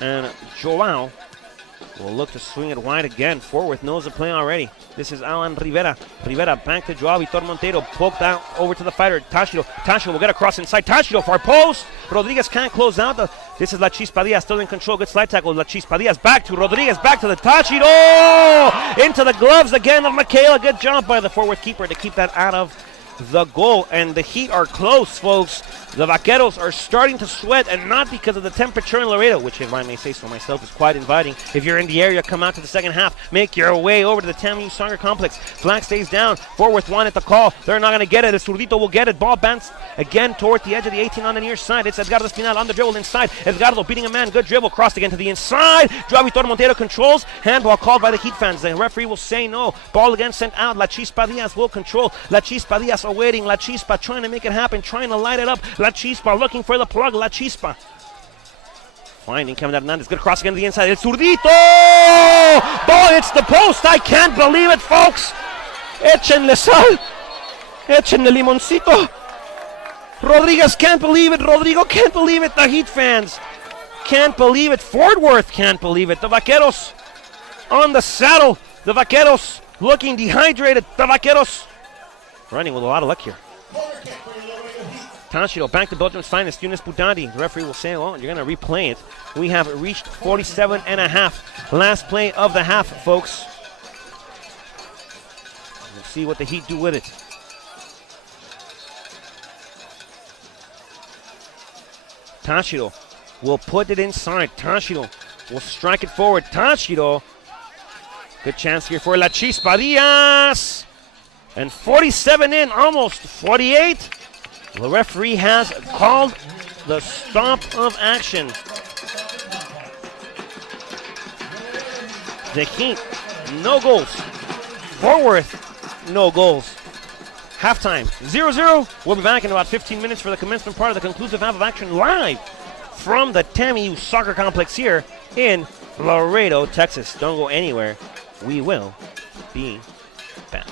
And Joao will look to swing it wide again. Forward knows the play already. This is Alan Rivera. Rivera back to Joao Vitor Monteiro. Poked out over to the fighter. Tashiro. Tashiro will get across inside. Tashiro far post. Rodriguez can't close out. This is La Chispa Diaz still in control. Good slide tackle. La Chispa Diaz back to Rodriguez. Back to the Tashiro. Into the gloves again of Michaela. Good job by the forward keeper to keep that out of the goal. And the Heat are close, folks. The Vaqueros are starting to sweat, and not because of the temperature in Laredo, which, if I may say so myself, is quite inviting. If you're in the area, come out to the second half. Make your way over to the TAMU Soccer Complex. Flag stays down. Forward one at the call. They're not going to get it. El Zurdito will get it. Ball bounced again toward the edge of the 18 on the near side. It's Edgardo Espinal on the dribble inside. Edgardo beating a man. Good dribble. Crossed again to the inside. Joao Vitor Monteiro controls. Handball called by the Heat fans. The referee will say no. Ball again sent out. La Chispa Diaz will control. La Chispa Diaz awaiting. La Chispa trying to make it happen. Trying to light it up. La Chispa looking for the plug. La Chispa finding Kevin Hernandez. Good cross again to the inside. El Zurdito! Ball hits the post. I can't believe it, folks. Échenle sal. Échenle limoncito. Rodriguez can't believe it. Rodrigo can't believe it. The Heat fans can't believe it. Fort Worth can't believe it. The Vaqueros on the saddle. The Vaqueros looking dehydrated. The Vaqueros running with a lot of luck here. Tashiro back to Belgium's finest, Younes Budari. The referee will say, well, you're going to replay it. We have reached 47 and a half. Last play of the half, folks. We'll see what the Heat do with it. Tashiro will put it inside. Tashiro will strike it forward. Tashiro. Good chance here for La Chispa Diaz. And 47 in, almost 48. The referee has called the stop of action. The Heat, no goals. Fort Worth, no goals. Halftime, 0-0. We'll be back in about 15 minutes for the commencement part of the conclusive half of action live from the TAMU Soccer Complex here in Laredo, Texas. Don't go anywhere. We will be back.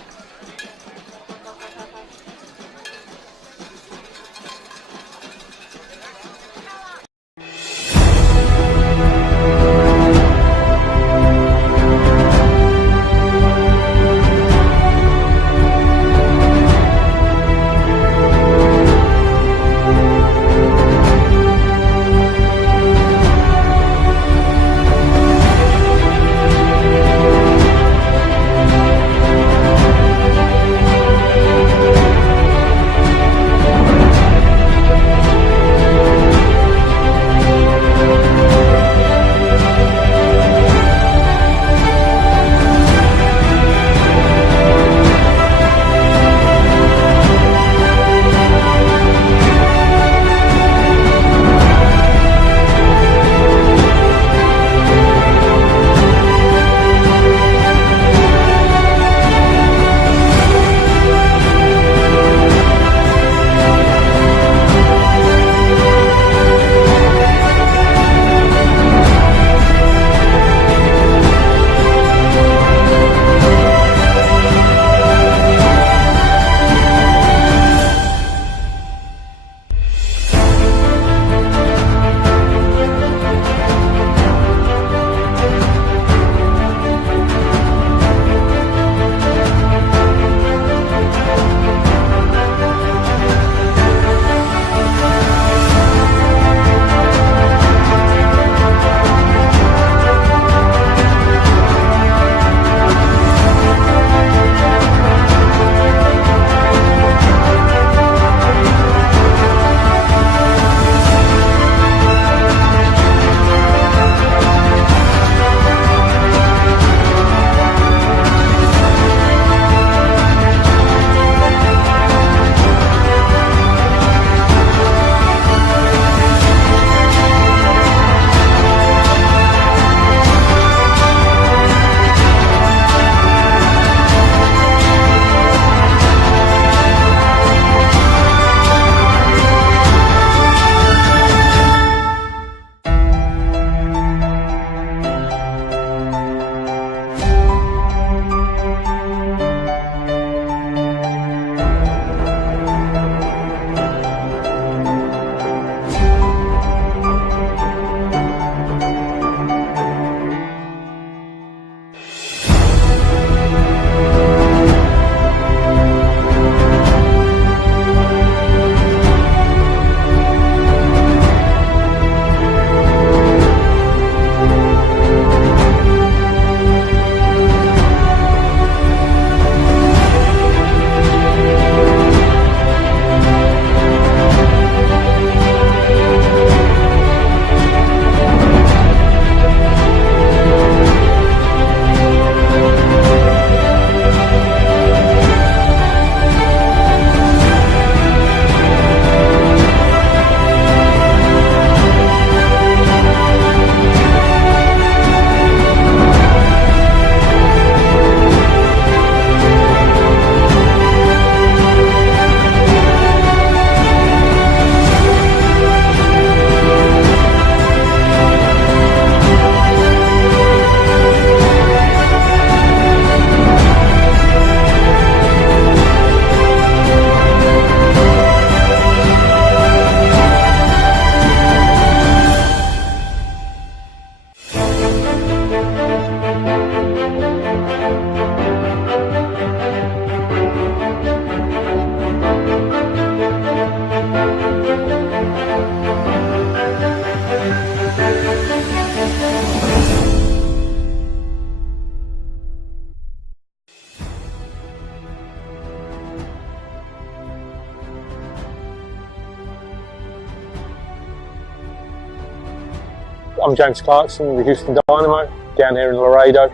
I'm James Clarkson with Houston Dynamo down here in Laredo.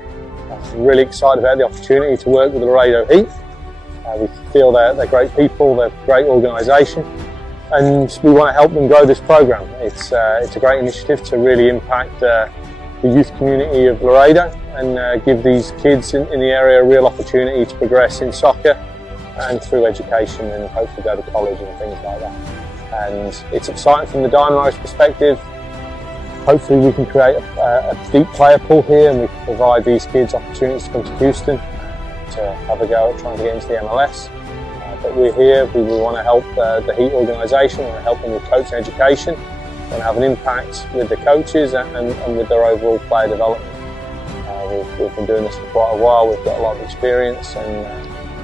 I'm really excited about the opportunity to work with the Laredo Heat. We feel they're great people, they're a great organisation, and we want to help them grow this program. It's a great initiative to really impact the youth community of Laredo and give these kids in the area a real opportunity to progress in soccer and through education and hopefully go to college and things like that. And it's exciting from the Dynamo's perspective. Hopefully we can create a deep player pool here and we can provide these kids opportunities to come to Houston to have a go at trying to get into the MLS. But we're here, we want to help the Heat organisation, we want to help them with coaching education, we want to have an impact with the coaches and with their overall player development. We've been doing this for quite a while, we've got a lot of experience and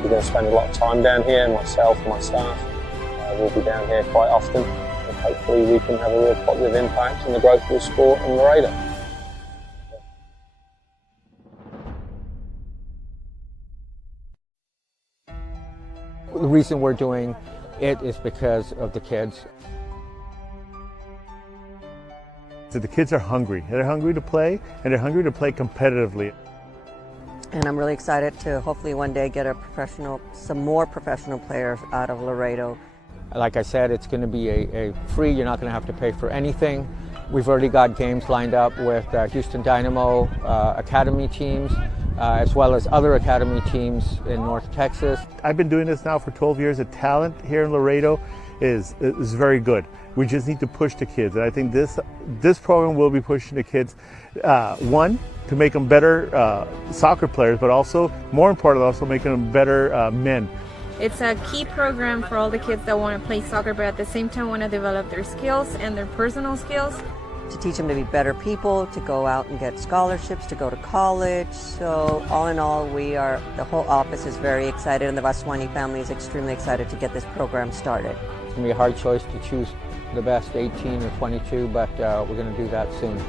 we're going to spend a lot of time down here, myself and my staff. We'll be down here quite often and hopefully we can have a real positive impact in the growth of the sport in Laredo. The reason we're doing it is because of the kids. So the kids are hungry. They're hungry to play, and they're hungry to play competitively. And I'm really excited to hopefully one day get some more professional players out of Laredo. Like I said, it's going to be a free, you're not going to have to pay for anything. We've already got games lined up with Houston Dynamo academy teams, as well as other academy teams in North Texas. I've been doing this now for 12 years. The talent here in Laredo is very good. We just need to push the kids, and I think this program will be pushing the kids. One, to make them better soccer players, but also, more importantly, also making them better men. It's a key program for all the kids that want to play soccer, but at the same time want to develop their skills and their personal skills. To teach them to be better people, to go out and get scholarships, to go to college. So all in all, the whole office is very excited and the Vaswani family is extremely excited to get this program started. It's going to be a hard choice to choose the best 18 or 22, but we're going to do that soon.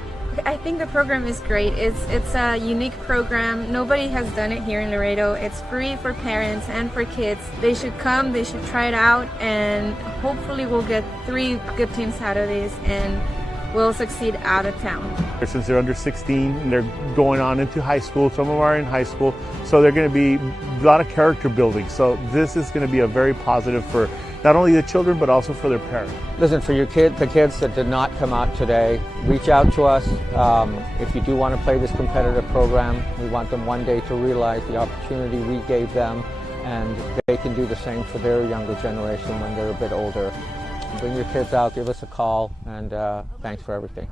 I think the program is great. It's a unique program. Nobody has done it here in Laredo. It's free for parents and for kids. They should come, they should try it out, and hopefully we'll get 3 good teams out of this and we'll succeed out of town. Since they're under 16 and they're going on into high school, some of them are in high school, so they're going to be a lot of character building. So this is going to be a very positive for not only the children but also for their parents. Listen, for the kids that did not come out today, reach out to us. If you do want to play this competitive program, we want them one day to realize the opportunity we gave them, and they can do the same for their younger generation when they're a bit older. Bring your kids out, give us a call, and thanks for everything.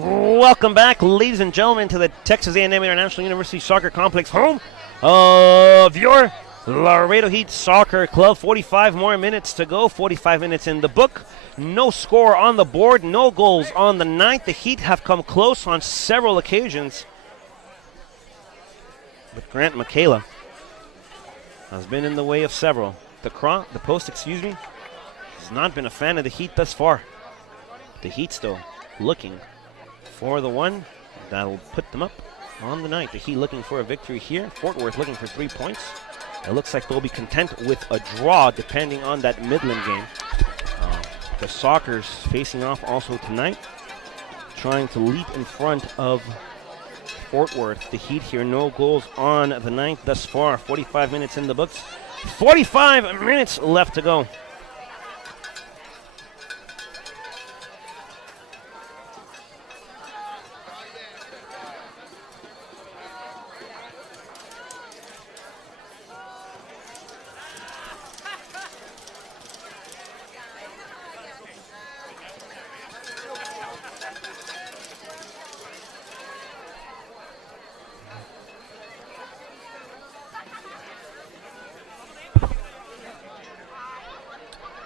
Welcome back, ladies and gentlemen, to the Texas A&M International University Soccer Complex, home of your Laredo Heat Soccer Club. 45 more minutes to go, 45 minutes in the book. No score on the board, no goals on the night. The Heat have come close on several occasions, but Grant Michaela has been in the way of several. The post, has not been a fan of the Heat thus far. The Heat still looking for the one that'll put them up on the night. The Heat looking for a victory here. Fort Worth looking for 3 points. It looks like they'll be content with a draw depending on that Midland game. The Sockers facing off also tonight, trying to leap in front of Fort Worth. The Heat here, no goals on the night thus far. 45 minutes in the books. 45 minutes left to go.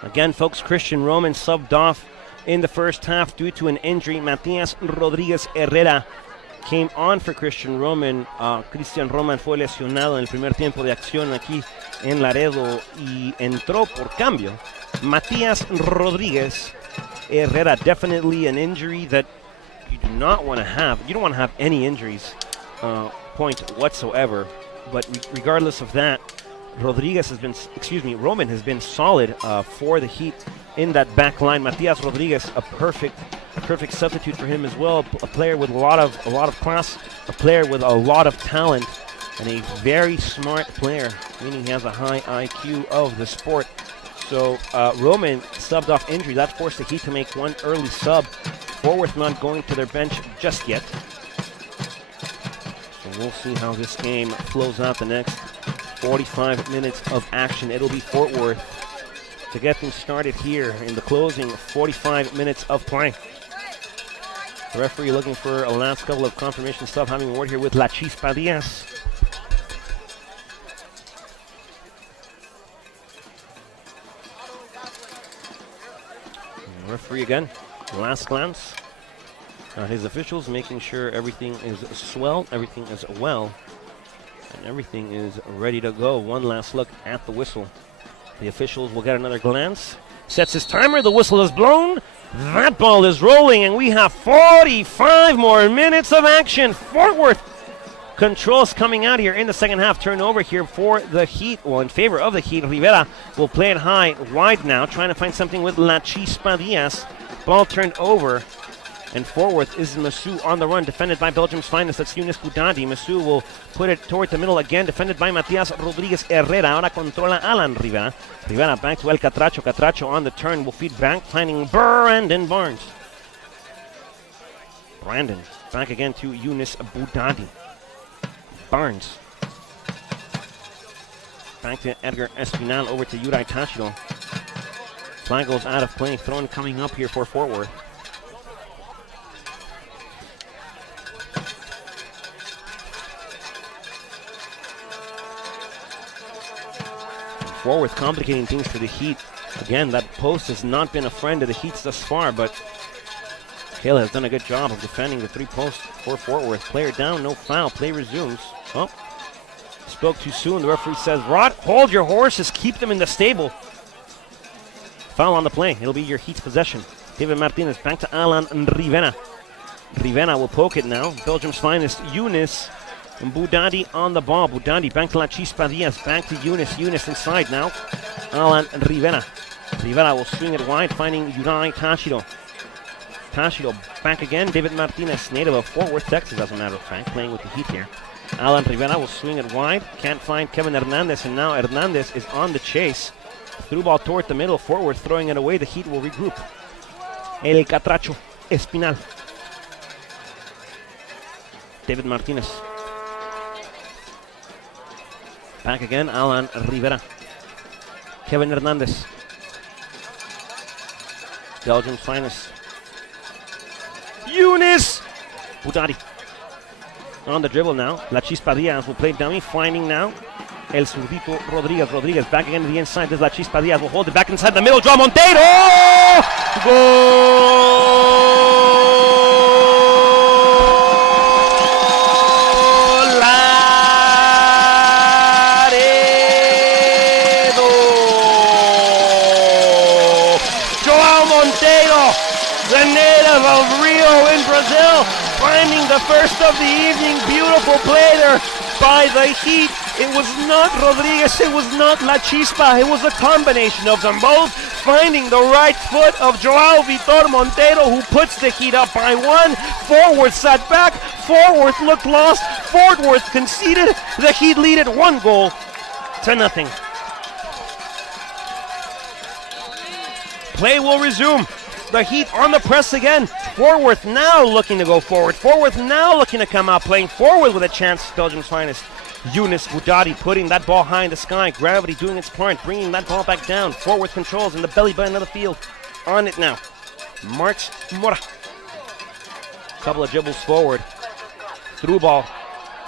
Again, folks, Christian Roman subbed off in the first half due to an injury. Matías Rodríguez Herrera came on for Christian Roman. Christian Roman fue lesionado en el primer tiempo de acción aquí en Laredo y entró por cambio Matías Rodríguez Herrera. Definitely an injury that you do not want to have. You don't want to have any injuries, point whatsoever. But regardless of that, Roman has been solid for the Heat in that back line. Matias Rodriguez, a perfect substitute for him as well. A player with a lot of class, a player with a lot of talent, and a very smart player, meaning he has a high IQ of the sport. So Roman subbed off injury. That forced the Heat to make one early sub. Fort Worth not going to their bench just yet. So we'll see how this game flows out the next 45 minutes of action. It'll be Fort Worth to get things started here in the closing 45 minutes of play. The referee looking for a last couple of confirmation stuff, having a word here with La Chispa Diaz. Referee again, last glance at his officials, making sure everything is swell, everything is well, and everything is ready to go. One last look at the whistle. The officials will get another glance. Sets his timer, the whistle is blown. That ball is rolling, and we have 45 more minutes of action. Fort Worth controls coming out here in the second half. Turnover here for the Heat, well, in favor of the Heat. Rivera will play it high, wide now, trying to find something with La Chispa Diaz. Ball turned over. And Fort Worth is Masu on the run, defended by Belgium's finest. That's Younes Boudadi. Masu will put it toward the middle again, defended by Matías Rodríguez Herrera. Ahora controla Alan Rivera. Rivera back to El Catracho. Catracho on the turn will feed back, finding Brandon Barnes. Brandon back again to Younes Boudadi. Barnes. Back to Edgar Espinal, over to Yuri Tashiro. Flag goes out of play. Thrown coming up here for Fort Worth. Fort Worth complicating things for the Heat. Again, that post has not been a friend of the Heat's thus far, but Kayla has done a good job of defending the three posts for Fort Worth. Player down, no foul. Play resumes. Oh, spoke too soon. The referee says, Rod, hold your horses. Keep them in the stable. Foul on the play. It'll be your Heat's possession. David Martinez back to Alan Rivera. Rivera will poke it now. Belgium's finest, Younes Boudadi on the ball. Boudadi back to La Chispa Diaz. Back to Younes. Younes inside now. Alan Rivera. Rivera will swing it wide, finding Yuri Tashiro. Tashiro back again. David Martinez, native of Fort Worth, Texas, as a matter of fact, playing with the Heat here. Alan Rivera will swing it wide. Can't find Kevin Hernandez, and now Hernandez is on the chase. Through ball toward the middle. Fort Worth throwing it away. The Heat will regroup. El Catracho Espinal. David Martinez. Back again, Alan Rivera. Kevin Hernandez. Belgium's finest. Younes Budati. On the dribble now. La Chispa Diaz will play dummy, finding now El Zurdito Rodriguez. Rodriguez back again to the inside. This is La Chispa Diaz will hold it back inside the middle. Draw Monteiro! Goal! Laredo! Joao Monteiro, the native of Rio in Brazil, finding the first of the evening. Beautiful play there by the Heat. It was not Rodriguez, it was not La Chispa, it was a combination of them both, finding the right foot of Joao Vitor Monteiro, who puts the Heat up by one. Forward sat back, Forward looked lost, Fort Worth conceded, the Heat lead it 1-0. Play will resume. The Heat on the press again. Fort Worth now looking to go forward. Fort Worth now looking to come out, playing forward with a chance. Belgium's finest. Younes Budati putting that ball high in the sky. Gravity doing its part, bringing that ball back down. Fort Worth controls in the belly button of the field. On it now. Marks Mora. Couple of dribbles forward. Through ball.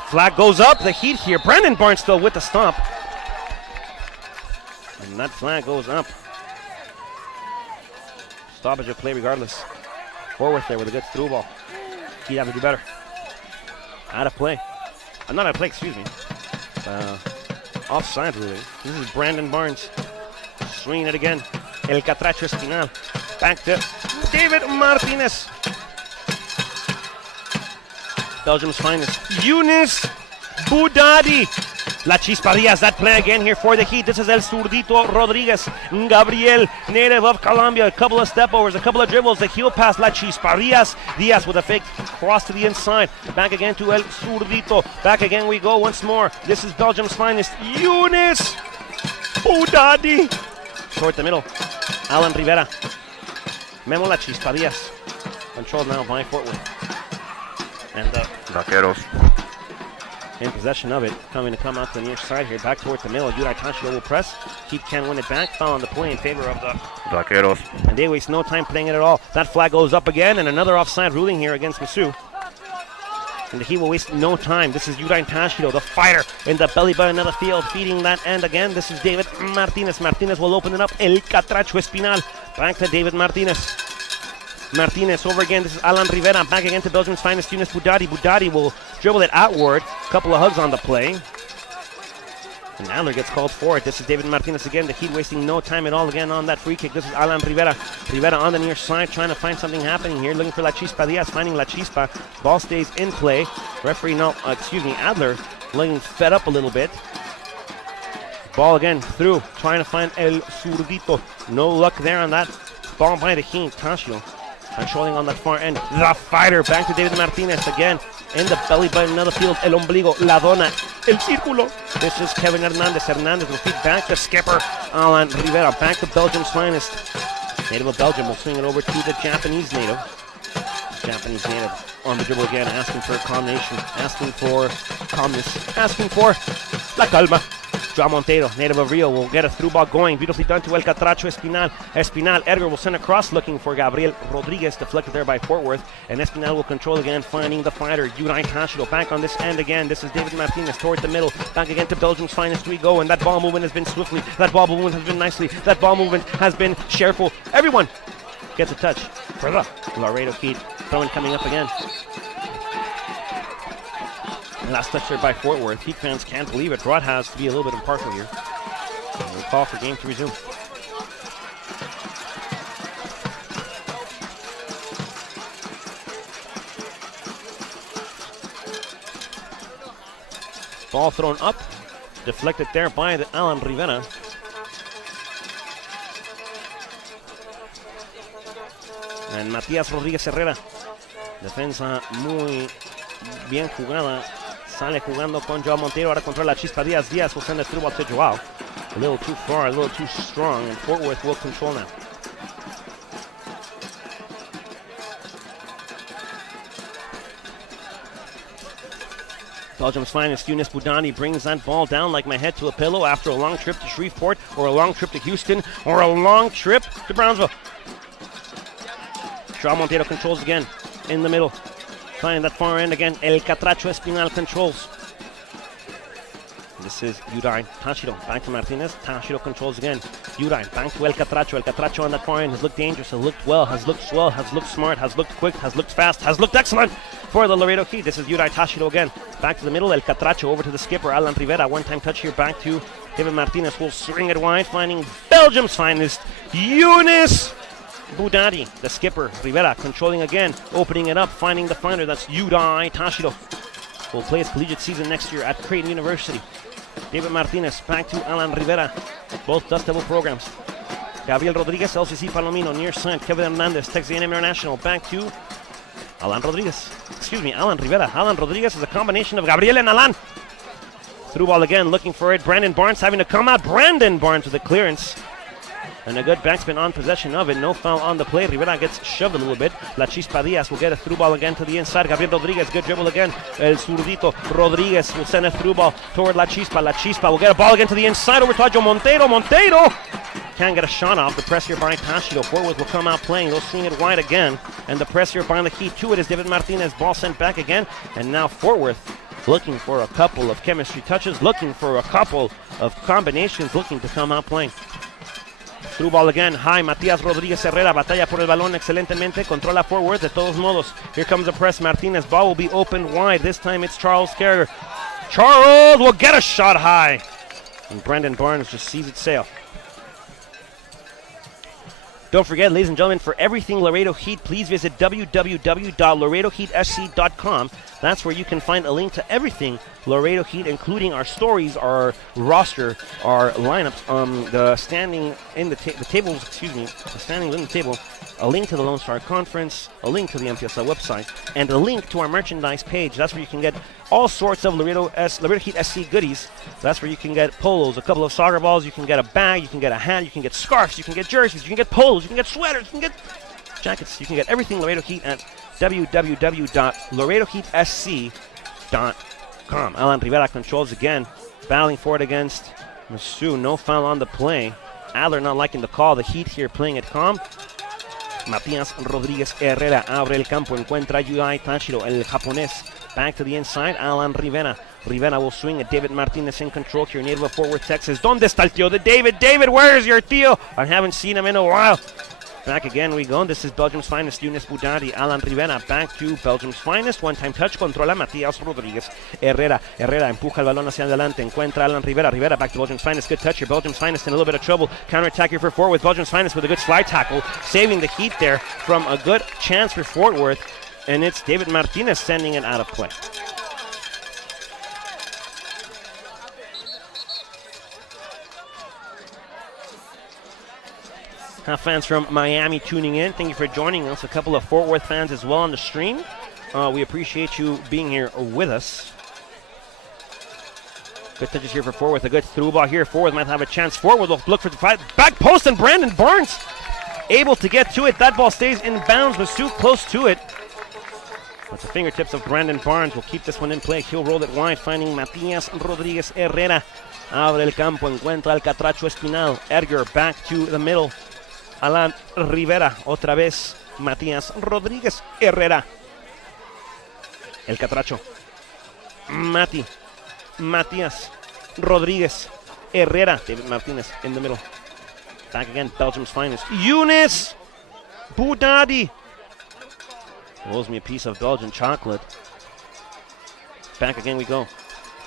Flag goes up. The Heat here. Brandon Barnstable with the stop. And that flag goes up. Stoppage of play regardless. Forward there with a good through ball. He'd have to do better. Out of play. Not out of play, excuse me. Offside ruling. This is Brandon Barnes. Swinging it again. El Catracho Espinal. Back to David Martinez. Belgium's finest. Younes Budati. La Chispa Diaz, that play again here for the Heat. This is El Zurdito Rodriguez. Gabriel, native of Colombia. A couple of step overs, a couple of dribbles. The heel pass, La Chispa Diaz. Diaz with a fake cross to the inside. Back again to El Zurdito. Back again we go once more. This is Belgium's finest. Younes Budati. Short the middle. Alan Rivera. Memo La Chispa Diaz. Controlled now by Fort Worth. And the Vaqueros in possession of it, coming to come out to the near side here, back towards the middle. Yuri Tanchio will press. Heat can win it back. Foul on the play in favor of the Vaqueros. And they waste no time playing it at all. That flag goes up again, and another offside ruling here against Mizzou. And the Heat will waste no time. This is Yuri Tanchio, the fighter in the belly button of the field, feeding that end again. This is David Martinez. Martinez will open it up. El Catracho Espinal. Back to David Martinez. Martinez over again. This is Alan Rivera. Back again to Belgium's finest, Younes Budati. Budati will dribble it outward. Couple of hugs on the play. And Adler gets called for it. This is David Martinez again. The Heat wasting no time at all again on that free kick. This is Alan Rivera. Rivera on the near side trying to find something happening here. Looking for La Chispa Diaz. Finding La Chispa. Ball stays in play. Referee, Adler looking fed up a little bit. Ball again through. Trying to find El Zurdito. No luck there on that. Ball by the Heat. Tanchio. Controlling on that far end. The fighter. Back to David Martinez again. In the belly button of the field. El ombligo. La dona. El círculo. This is Kevin Hernandez. Hernandez will feed back to skipper Alan Rivera. Back to Belgium's finest. Native of Belgium will swing it over to the Japanese native. Japanese native on the dribble again. Asking for a combination. Asking for calmness. Asking for la calma. Joao Monteiro, native of Rio, will get a through ball going. Beautifully done to El Catracho Espinal. Espinal, Edgar will send across looking for Gabriel Rodriguez, deflected there by Fort Worth. And Espinal will control again, finding the fighter, Yuri Tanchio. Back on this end again. This is David Martinez toward the middle. Back again to Belgium's finest we go. And that ball movement has been swiftly. That ball movement has been nicely. That ball movement has been shareful. Everyone gets a touch for the Laredo Heat. Throwing coming up again. Last touch there by Fort Worth. Heat fans can't believe it. Rod has to be a little bit impartial here. And we'll call for game to resume. Ball thrown up. Deflected there by the Alan Rivera. And Matías Rodríguez Herrera. Defensa muy bien jugada. Sale jugando con Joao Monteiro. Ahora controla La Chispa Diaz. Diaz will send it through to Joao. A little too far, a little too strong. And Fort Worth will control now. Belgium's finest, Younes Budati, brings that ball down like my head to a pillow after a long trip to Shreveport, or a long trip to Houston, or a long trip to Brownsville. Joao Monteiro controls again in the middle. Finding that far end again. El Catracho Espinal controls. This is Yurai. Tashiro back to Martinez. Tashiro controls again. Yurai back to El Catracho. El Catracho on that far end has looked dangerous, has looked well, has looked swell, has looked smart, has looked quick, has looked fast, has looked excellent for the Laredo Heat. This is Yurai. Tashiro again. Back to the middle. El Catracho over to the skipper. Alan Rivera. One-time touch here back to David Martinez. Will swing it wide. Finding Belgium's finest. Eunice Budati. The skipper. Rivera controlling again. Opening it up. Finding the finder. That's Yurai. Tashiro will play his collegiate season next year at Creighton University. David Martinez back to Alan Rivera. Both Dust Devil programs. Gabriel Rodriguez, LCC Palomino, near side. Kevin Hernandez, Texas A&M International. Back to Alan Rodriguez. Alan Rivera. Alan Rodriguez is a combination of Gabriel and Alan. Through ball again, looking for it. Brandon Barnes having to come out. Brandon Barnes with a clearance. And a good backspin on possession of it. No foul on the play. Rivera gets shoved a little bit. La Chispa Diaz will get a through ball again to the inside. Gabriel Rodriguez, good dribble again. El Zurdito Rodriguez will send a through ball toward La Chispa. La Chispa will get a ball again to the inside over to Ajo Monteiro. Monteiro can't get a shot off. The press here by Tashiro. Forward will come out playing. They'll swing it wide again. And the press here by the Heat to it is David Martinez. Ball sent back again. And now Forward looking for a couple of chemistry touches. Looking for a couple of combinations. Looking to come out playing. Through ball again, high, Matías Rodríguez Herrera, batalla por el balón excelentemente, controla Forward, de todos modos. Here comes the press, Martinez, ball will be opened wide. This time it's Charles Carrier. Charles will get a shot high. And Brandon Barnes just sees it sail. Don't forget, ladies and gentlemen, for everything Laredo Heat, please visit www.laredoheatsc.com. That's where you can find a link to everything Laredo Heat, including our stories, our roster, our lineups, the standing in the tables, the standings in the table, a link to the Lone Star Conference, a link to the MPSL website, and a link to our merchandise page. That's where you can get all sorts of Laredo Heat SC goodies. That's where you can get polos, a couple of soccer balls, you can get a bag, you can get a hat, you can get scarves, you can get jerseys, you can get polos, you can get sweaters, you can get jackets. You can get everything Laredo Heat at www.laredoheatsc.com. Alan Rivera controls again, battling for it against Masu. No foul on the play. Adler not liking the call. The Heat here playing it calm. Matías Rodríguez Herrera abre el campo. Encuentra Yuai Tashiro, el japonés. Back to the inside, Alan Rivera. Rivera will swing at David Martinez in control here, native of Fort Worth, Texas. ¿Dónde está el tío de David? David, where is your tío? I haven't seen him in a while. Back again we go. This is Belgium's finest, Eunice Budati. Alan Rivera back to Belgium's finest. One-time touch. Controla Matías Rodríguez Herrera. Herrera empuja el balón hacia adelante. Encuentra Alan Rivera. Rivera back to Belgium's finest. Good touch here. Belgium's finest in a little bit of trouble. Counter-attack here for Fort Worth. Belgium's finest with a good slide tackle. Saving the Heat there from a good chance for Fort Worth. And it's David Martinez sending it out of play. Have fans from Miami tuning in. Thank you for joining us. A couple of Fort Worth fans as well on the stream. We appreciate you being here with us. Good touches here for Fort Worth. A good through ball here. Fort Worth might have a chance. Fort Worth will look for the fight. Back post, and Brandon Barnes able to get to it. That ball stays in bounds, but too close to it. But the fingertips of Brandon Barnes will keep this one in play. He'll roll it wide, finding Matías Rodríguez Herrera. Abre el campo, encuentra el Catracho Espinal. Edgar back to the middle. Alan Rivera, otra vez Matías Rodríguez Herrera. El Catracho. Matías Rodríguez Herrera. David Martinez in the middle. Back again, Belgium's finest. Eunice Budati. Rolls me a piece of Belgian chocolate. Back again we go.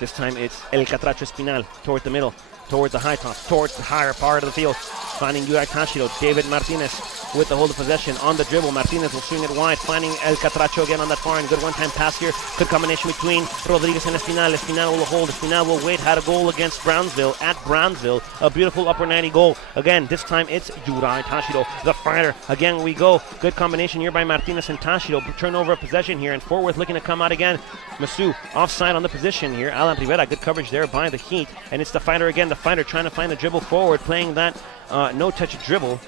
This time it's El Catracho Espinal toward the middle, towards the high toss, towards the higher part of the field. Finding Yurai Tashiro. David Martinez with the hold of possession on the dribble. Martinez will swing it wide, finding El Catracho again on that far end. Good one-time pass here. Good combination between Rodriguez and Espinal. Espinal will hold. Espinal will wait. Had a goal against Brownsville at Brownsville. A beautiful upper 90 goal. Again, this time it's Yurai Tashiro, the fighter. Again we go. Good combination here by Martinez and Tashiro. Turnover of possession here, and Fort Worth looking to come out again. Masu offside on the position here. Alan Rivera, good coverage there by the Heat. And it's the fighter again. The fighter trying to find the dribble forward, playing that no-touch dribble.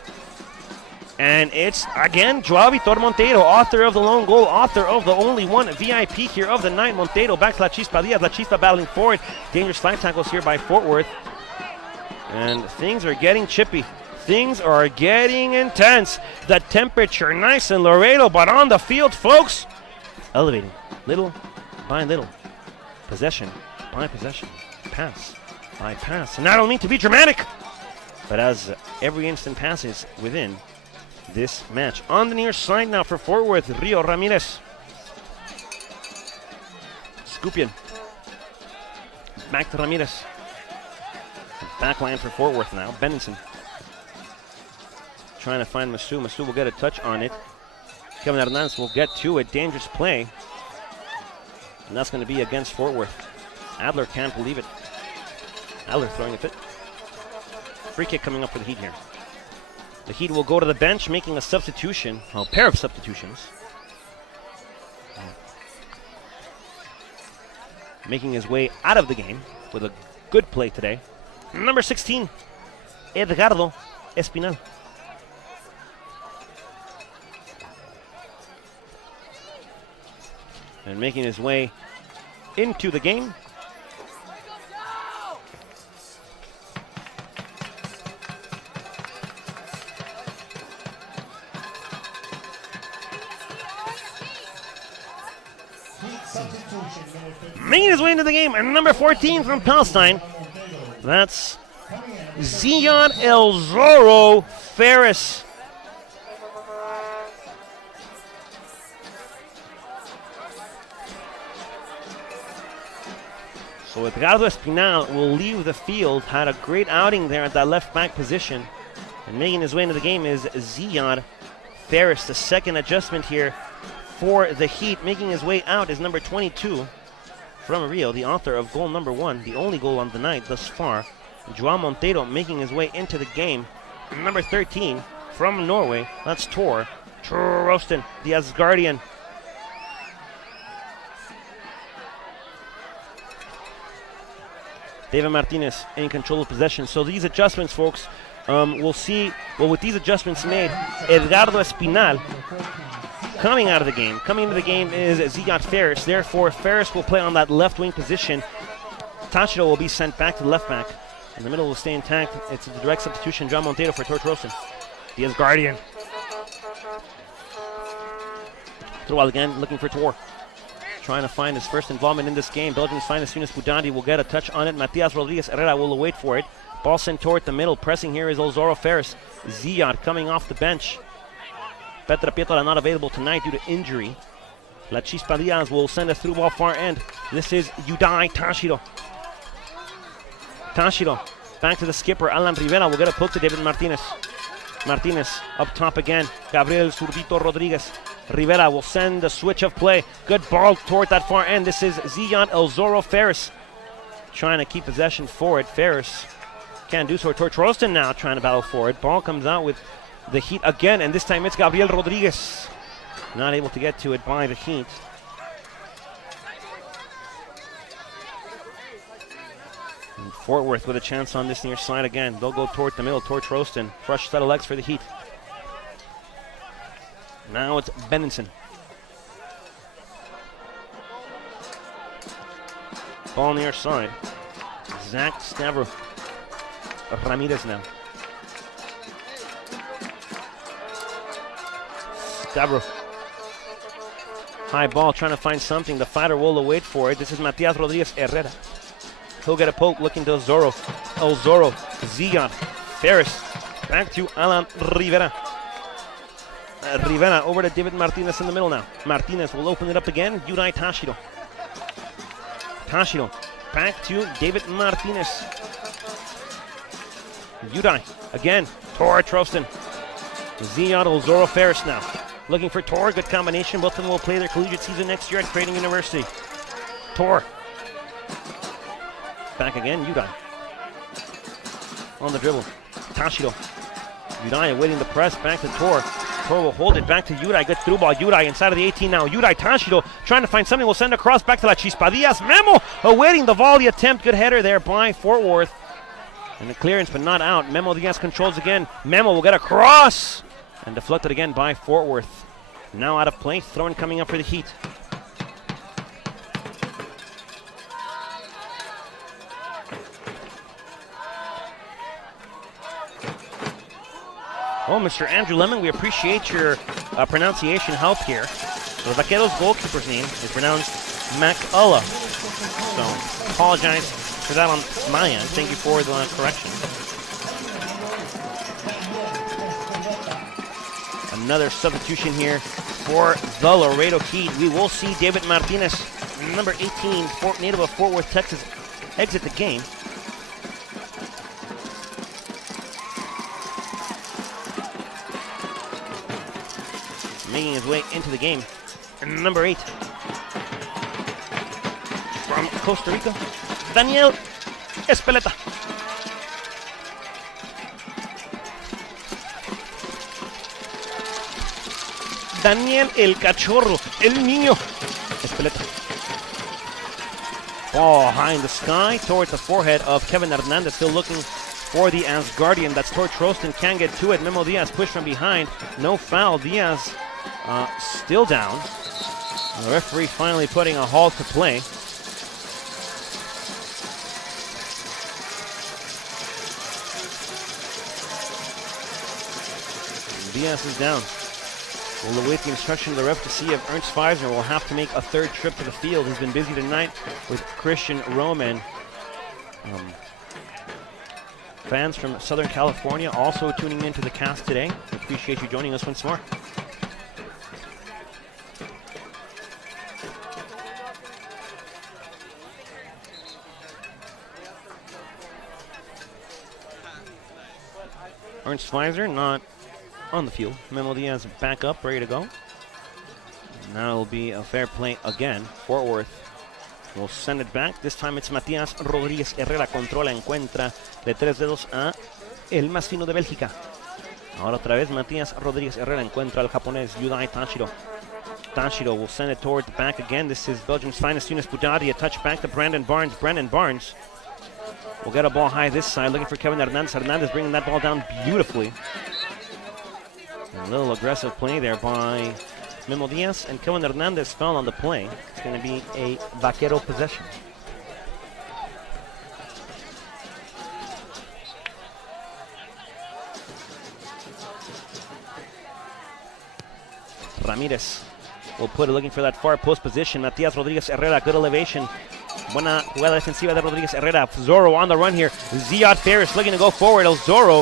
And it's, again, Joao Vitor Monteiro, author of the lone goal, author of the only one VIP here of the night. Monteiro back to La Chispa Diaz. La Chispa battling forward. Dangerous slide tackles here by Fort Worth. And things are getting chippy. Things are getting intense. The temperature nice in Laredo, but on the field, folks, elevating little by little, possession by possession, pass by pass. And I don't mean to be dramatic, but as every instant passes within this match. On the near side now for Fort Worth, Rio Ramirez. Scupion. Back to Ramirez. Backline for Fort Worth now. Benenson. Trying to find Masu. Masu will get a touch on it. Kevin Hernandez will get to it. Dangerous play. And that's going to be against Fort Worth. Adler can't believe it. Adler throwing a fit. Free kick coming up for the Heat here. The Heat will go to the bench, making a substitution. Well, a pair of substitutions. Making his way out of the game with a good play today. Number 16, Edgardo Espinal. And making his way into the game. Making his way into the game, and number 14 from Palestine. That's Zion El Zorro Ferris. So Edgardo Espinal will leave the field. Had a great outing there at that left back position. And making his way into the game is Zion Ferris. The second adjustment here for the Heat. Making his way out is number 22 from Rio, the author of goal number 1, the only goal on the night thus far. Joao Monteiro making his way into the game. Number 13 from Norway, that's Tor Trosten, the Asgardian. David Martinez in control of possession. So these adjustments, folks, we'll see. Well, with these adjustments made, Edgardo Espinal coming out of the game. Coming into the game is Zigat Ferris. Therefore, Ferris will play on that left wing position. Tachiro will be sent back to the left back. In the middle will stay intact. It's a direct substitution. John Monteiro for Tor Trosten. The Asgardian. Throw out again, looking for Tor. Trying to find his first involvement in this game. Belgium's finest Yunus Budandi will get a touch on it. Matias Rodriguez Herrera will wait for it. Ball sent toward the middle. Pressing here is Elzoro Ferris. Ziad coming off the bench. Petra Pietola not available tonight due to injury. La Chispa Diaz will send a through ball far end. This is Yudai Tashiro. Tashiro back to the skipper. Alan Rivera will get a poke to David Martinez. Martinez up top again. Gabriel Zurbito Rodriguez. Rivera will send a switch of play. Good ball toward that far end. This is Zion Elzoro Ferris trying to keep possession for it. Ferris can't do so. Tortroston now trying to battle for it. Ball comes out with the Heat again, and this time it's Gabriel Rodriguez. Not able to get to it by the Heat. And Fort Worth with a chance on this near side again. They'll go toward the middle, toward Troston. Fresh set of legs for the Heat. Now it's Benenson. Ball near side. Zach Stavro. Ramirez now. Stavro. High ball, trying to find something. The fighter will await for it. This is Matias Rodriguez Herrera. He'll get a poke, looking to Elzoro. Elzoro, Zion, Ferris. Back to Alan Rivera. Rivera over to David Martinez in the middle now. Martinez will open it up again. Yudai Tashiro. Tashiro back to David Martinez. Yudai again. Tor Troston. Zion Elzoro Ferris now. Looking for Tor. Good combination. Both of them will play their collegiate season next year at Creighton University. Tor. Back again. Yudai. On the dribble. Tashiro. Yudai awaiting the press. Back to Tor. Tor will hold it back to Yudai. Good through ball. Yudai inside of the 18 now. Yudai Tashiro trying to find something. Will send across back to La Chispa Diaz. Memo awaiting the volley attempt. Good header there by Fort Worth. And the clearance, but not out. Memo Diaz controls again. Memo will get a cross. And deflected again by Fort Worth. Now out of play. Throwing coming up for the Heat. Well, Mr. Andrew Lemon, we appreciate your pronunciation help here. The Vaqueros goalkeeper's name is pronounced McCullough. So, apologize for that on my end. Thank you for the correction. Another substitution here for the Laredo Heat. We will see David Martinez, number 18, native of Fort Worth, Texas, exit the game. Making his way into the game, number 8, from Costa Rica, Daniel Espeleta. Daniel el Cachorro, el Niño Espeleta. Ball high in the sky towards the forehead of Kevin Hernandez, still looking for the Asgardian. That's Tor Trostin, can't get to it. Memo Diaz pushed from behind, no foul. Diaz still down. The referee finally putting a halt to play. Diaz is down. We'll await the instruction of the ref to see if Ernst Feisner will have to make a third trip to the field. He's been busy tonight with Christian Roman. Fans from Southern California also tuning into the cast today. We appreciate you joining us once more. Ernst Feisner not on the field. Memo Diaz back up, ready to go. Now it'll be a fair play again. Fort Worth will send it back. This time it's Matías Rodríguez Herrera. Controla, encuentra de tres dedos a el más fino de Bélgica. Ahora otra vez Matías Rodríguez Herrera encuentra al japonés Yudai Tashiro. Tashiro will send it toward the back again. This is Belgium's finest Yunus Budadi. A touch back to Brandon Barnes. Brandon Barnes will get a ball high this side, looking for Kevin Hernandez. Hernandez bringing that ball down beautifully. A little aggressive play there by Memo Diaz, and Kevin Hernandez fell on the play. It's going to be a Vaquero possession. Ramirez will put it looking for that far post position. Matías Rodríguez Herrera, good elevation. Buena jugada defensiva de Rodríguez Herrera. Zorro on the run here. Ziad Ferris looking to go forward. El Zorro,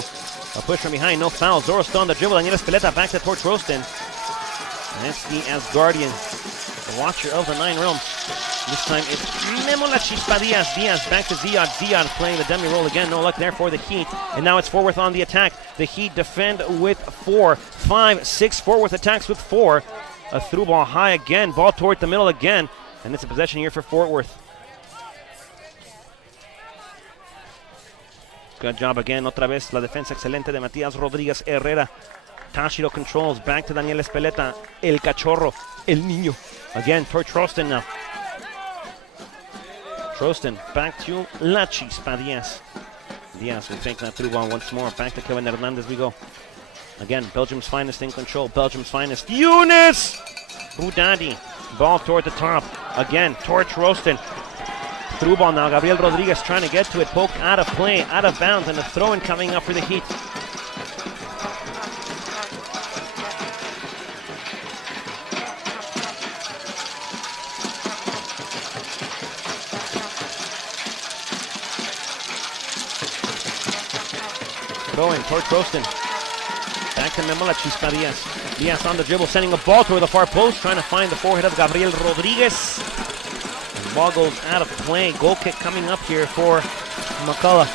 a push from behind, no foul. Zorro still on the dribble. Daniel Espeleta back to Tor Trostin. And that's the Asgardian, the watcher of the Nine Realms. This time it's Memo La Chispa Diaz. Diaz back to Ziad. Ziad playing the dummy roll again. No luck there for the Heat. And now it's Fort Worth on the attack. The Heat defend with 4, 5, 6. Fort Worth attacks with 4. A through ball high again. Ball toward the middle again. And it's a possession here for Fort Worth. Good job again. Otra vez la defensa excelente de Matías Rodríguez Herrera. Tashiro controls. Back to Daniel Espeleta. El Cachorro. El Niño. Again, for Trostin now. Trostin back to La Chispa Diaz. Diaz will take that through ball once more. Back to Kevin Hernandez we go. Again, Belgium's finest in control. Belgium's finest. Yunus Budadi. Ball toward the top. Again, toward Trostin. Through ball now. Gabriel Rodriguez trying to get to it. Poke out of play, out of bounds, and a throw-in coming up for the Heat. Throw-in toward Trostin. Back to Memo La Chispa Diaz. Diaz on the dribble, sending a ball toward the far post, trying to find the forehead of Gabriel Rodriguez. The ball goes out of play. Goal kick coming up here for McCullough.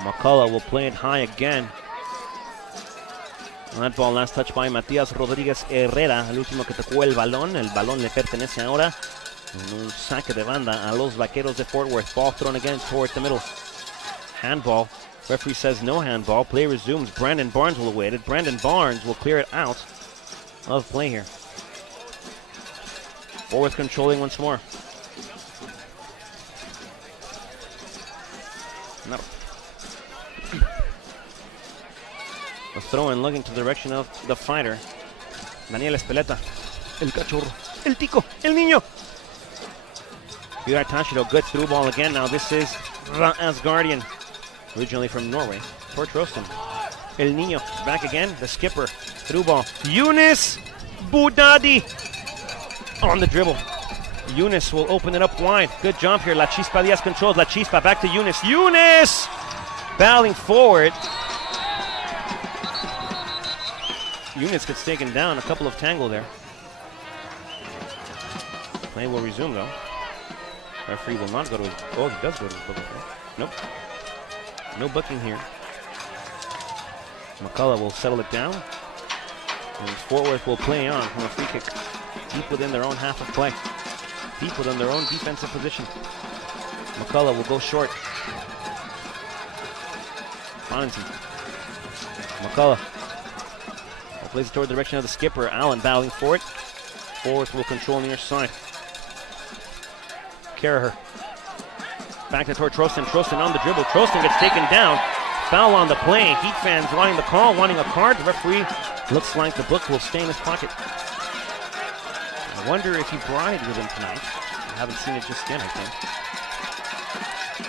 McCullough will play it high again. That ball last touched by Matías Rodríguez Herrera, el último que tocó el balón. El balón le pertenece ahora en un saque de banda a los Vaqueros de Fort Worth. Ball thrown again toward the middle. Handball. Referee says no handball. Play resumes. Brandon Barnes will await it. Brandon Barnes will clear it out of play here. Fort Worth controlling once more. No. A throw-in looking to the direction of the fighter. Daniel Espeleta. El Cachorro. El Tico. El Niño. Yuri Tashiro, good through ball again. Now this is the Asgardian, originally from Norway. Tor Trosten. El Niño, back again. The skipper, through ball. Yunus Budadi on the dribble. Yunus will open it up wide. Good jump here. La Chispa Diaz controls. La Chispa back to Yunus. Yunus! Battling forward. Yunus gets taken down. A couple of tangle there. Play will resume though. Referee will not go to his... Oh, he does go to his booking. Nope. No booking here. McCullough will settle it down. And Fort Worth will play on from a free kick. Deep within their own half of play. Deep within their own defensive position. McCullough will go short. Fonzie. McCullough. Plays it toward the direction of the skipper. Allen battling for it. Fort Worth will control near side. Carraher. Back to toward Trosten. Trosten on the dribble. Trosten gets taken down. Foul on the play. Heat fans wanting the call, wanting a card. The referee looks like the book will stay in his pocket. I wonder if he brought it with him tonight. I haven't seen it just yet, I think.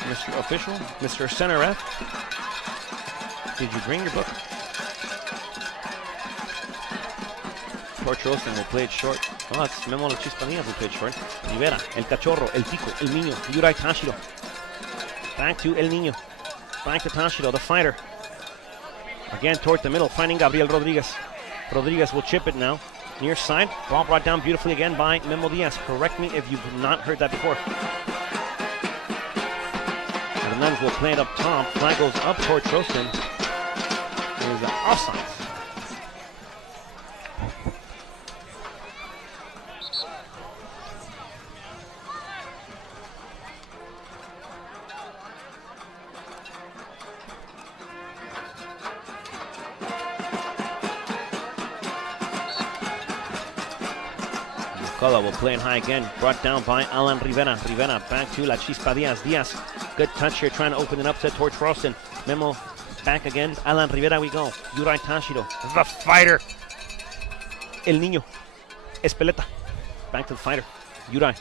Mr. Official, Mr. Center Ref, did you bring your book? Tor Trosten will play it short. Oh, it's Memo Chispanillas will play it short. Rivera, El Cachorro, El Tico, El Niño, Yuri Tashiro. Back to El Niño. Back to Tashiro, the fighter. Again toward the middle, finding Gabriel Rodriguez. Rodriguez will chip it now. Near side, ball brought down beautifully again by Memo Diaz. Correct me if you've not heard that before. Hernandez will play it up top. Flag goes up toward Trosten. There's an offside. McCullough will play it high again. Brought down by Alan Rivera. Rivera back to La Chispa Diaz. Diaz, good touch here, trying to open it up to towards Trosten. Memo back again. Alan Rivera we go. Yuri Tashiro, the fighter. El Niño. Espeleta. Back to the fighter. Yuri.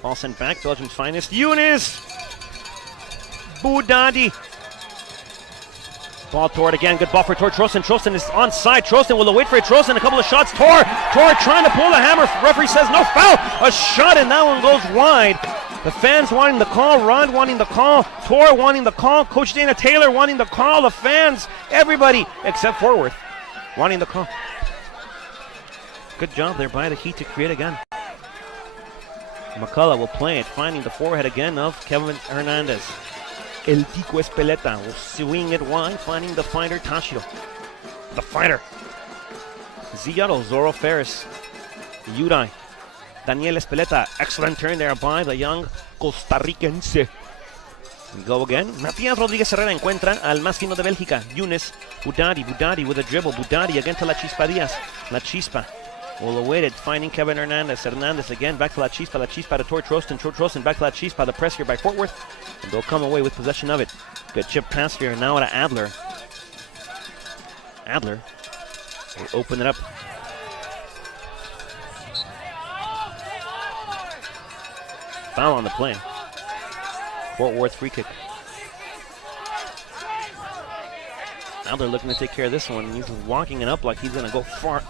Ball sent back. Belgium's finest. Yunus Budadi. Ball toward again, good ball for Tor Trosten. Trosten is onside. Trosten will wait for it. Trosten, a couple of shots. Tor trying to pull the hammer. Referee says no foul. A shot and that one goes wide. The fans wanting the call. Rod wanting the call. Tor wanting the call. Coach Dana Taylor wanting the call. The fans, everybody except Fort Worth wanting the call. Good job there by the Heat to create again. McCullough will play it, finding the forehead again of Kevin Hernandez. El Tico Espeleta will swing it wide, finding the fighter Tashiro. The fighter. Zillaro, Zorro Ferris. Yuri. Daniel Espeleta. Excellent turn there by the young Costa Ricense. Go again. Matías Rodríguez Herrera encuentra al más fino de Bélgica. Yunus Budadi. Budadi with a dribble. Budadi again to La Chispa Diaz. La Chispa will await it, finding Kevin Hernandez. Hernandez again back to La Chispa. La Chispa to Tor Trosten. Tor Trosten back to La Chispa. The press here by Fort Worth. And they'll come away with possession of it. Good chip pass here now to Adler. Adler will open it up. Foul on the play. Fort Worth free kick. Adler looking to take care of this one. He's walking it up like he's going to go far.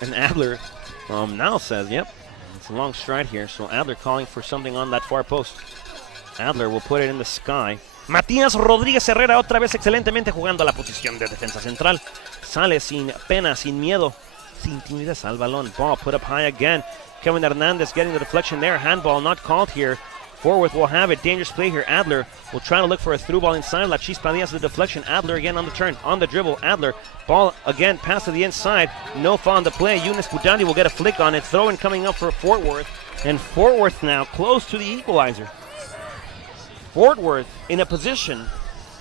And Adler now says, yep, it's a long stride here. So Adler calling for something on that far post. Adler will put it in the sky. Matías Rodríguez Herrera otra vez excelentemente jugando la posición de defensa central. Sale sin pena, sin miedo, sin timidez al balón. Ball put up high again. Kevin Hernandez getting the deflection there. Handball not called here. Fort Worth will have it. Dangerous play here. Adler will try to look for a through ball inside. La Chispa Diaz the deflection. Adler again on the turn, on the dribble. Adler, ball again, pass to the inside. No foul on the play. Yunus Budadi will get a flick on it. Throw in coming up for Fort Worth. And Fort Worth now close to the equalizer. Fort Worth in a position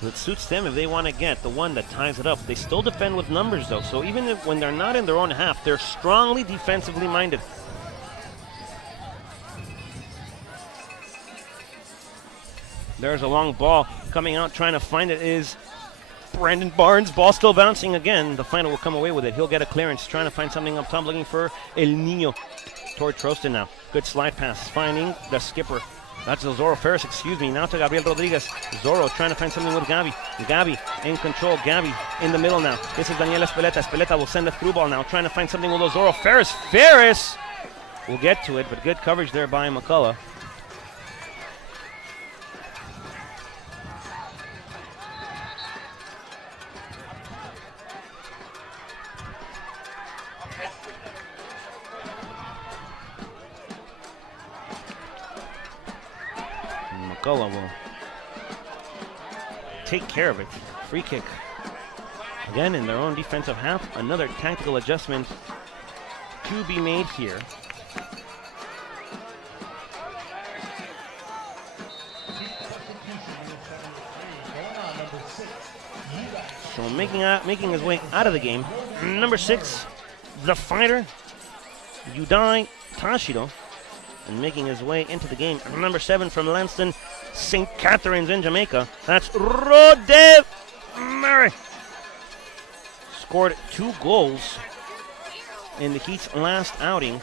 that suits them if they want to get the one that ties it up. They still defend with numbers though. So even if, when they're not in their own half, they're strongly defensively minded. There's a long ball coming out, trying to find it is Brandon Barnes. Ball still bouncing again. The final will come away with it. He'll get a clearance, trying to find something up top, looking for El Niño toward Trosten now. Good slide pass, finding the skipper. That's Zorro Ferris, excuse me. Now to Gabriel Rodriguez. Zorro trying to find something with Gabi. Gabi in control. Gabi in the middle now. This is Daniel Espeleta. Espeleta will send a through ball now, trying to find something with Zorro Ferris. Ferris will get to it, but good coverage there by McCullough. McCullough will take care of it. Free kick. Again in their own defensive half. Another tactical adjustment to be made here. So making his way out of the game. Number 6, the fighter, Yudai Tashido. And making his way into the game. Number 7 from Lanston, St. Catharines in Jamaica. That's Rode Murray. Scored 2 goals in the Heat's last outing.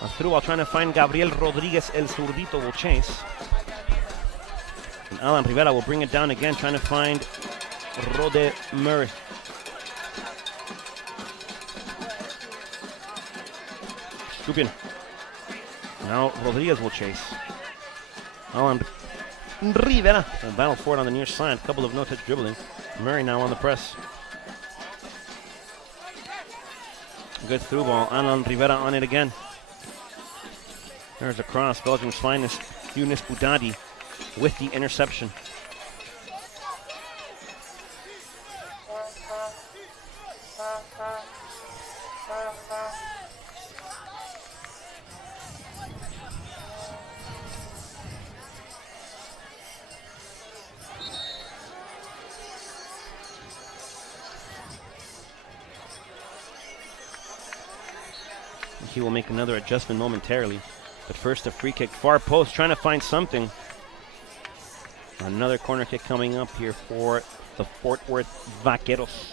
A through while trying to find Gabriel Rodriguez. El Zurdito will chase. And Alan Rivera will bring it down again, trying to find Rode Murray. Scooping. Now Rodriguez will chase. Alan Rivera will battle for it on the near side. A couple of no-touch dribbling. Murray now on the press. Good through ball. Alan Rivera on it again. There's a cross. Belgium's finest, Yunus Boudadi, with the interception. He will make another adjustment momentarily. But first a free kick, far post, trying to find something. Another corner kick coming up here for the Fort Worth Vaqueros.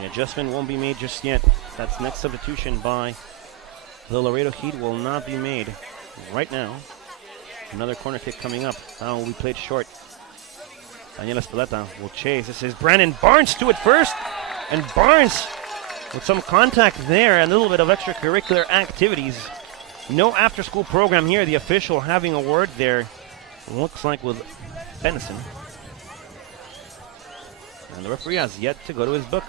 The adjustment won't be made just yet. That's next substitution by the Laredo Heat will not be made right now. Another corner kick coming up. Now will be played short. Daniel Espeleta will chase. This is Brandon Barnes to it first. And Barnes with some contact there and a little bit of extracurricular activities. No after-school program here. The official having a word there. Looks like with Benison. And the referee has yet to go to his book.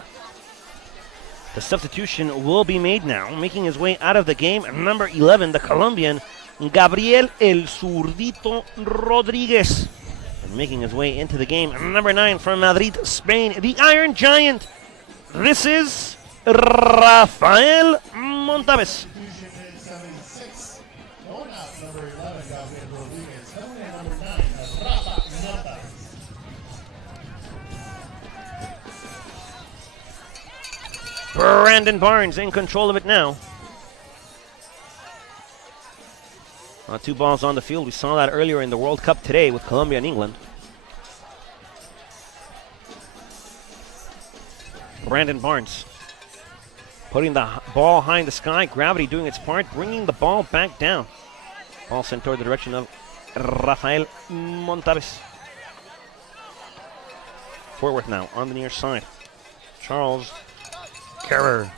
The substitution will be made now. Making his way out of the game, number 11, the Colombian, Gabriel El Zurdito Rodriguez. And making his way into the game, number 9 from Madrid, Spain, the Iron Giant. This is Rafael Montaves. Brandon Barnes in control of it now. 2 balls on the field. We saw that earlier in the World Cup today with Colombia and England. Brandon Barnes putting the ball high in the sky. Gravity doing its part, bringing the ball back down. Ball sent toward the direction of Rafael Montaves. Fort Worth now on the near side. Charles Kerrer.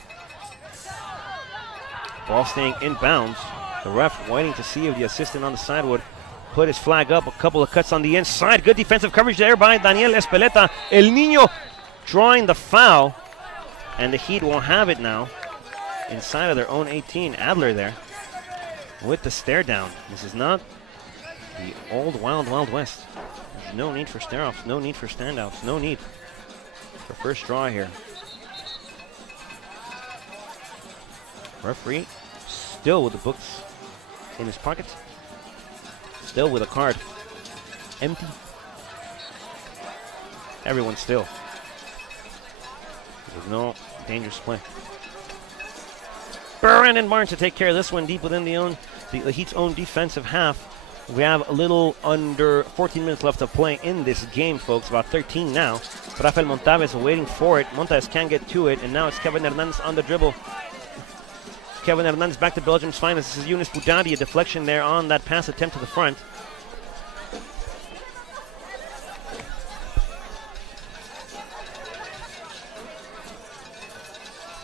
Ball staying in bounds. The ref waiting to see if the assistant on the side would put his flag up. A couple of cuts on the inside. Good defensive coverage there by Daniel Espeleta. El Niño drawing the foul. And the Heat will have it now inside of their own 18. Adler there with the stare down. This is not the old Wild Wild West. There's no need for stare-offs, no need for standouts, no need for first draw here. Referee still with the books in his pocket. Still with a card. Empty. Everyone still. There's no dangerous play. Brandon Barnes to take care of this one deep within the Heat's own defensive half. We have a little under 14 minutes left to play in this game, folks. About 13 now. Rafael Montaves waiting for it. Montaves can't get to it, and now it's Kevin Hernandez on the dribble. Kevin Hernandez back to Belgium's finest. This is Yunus Boudadi, a deflection there on that pass attempt to the front.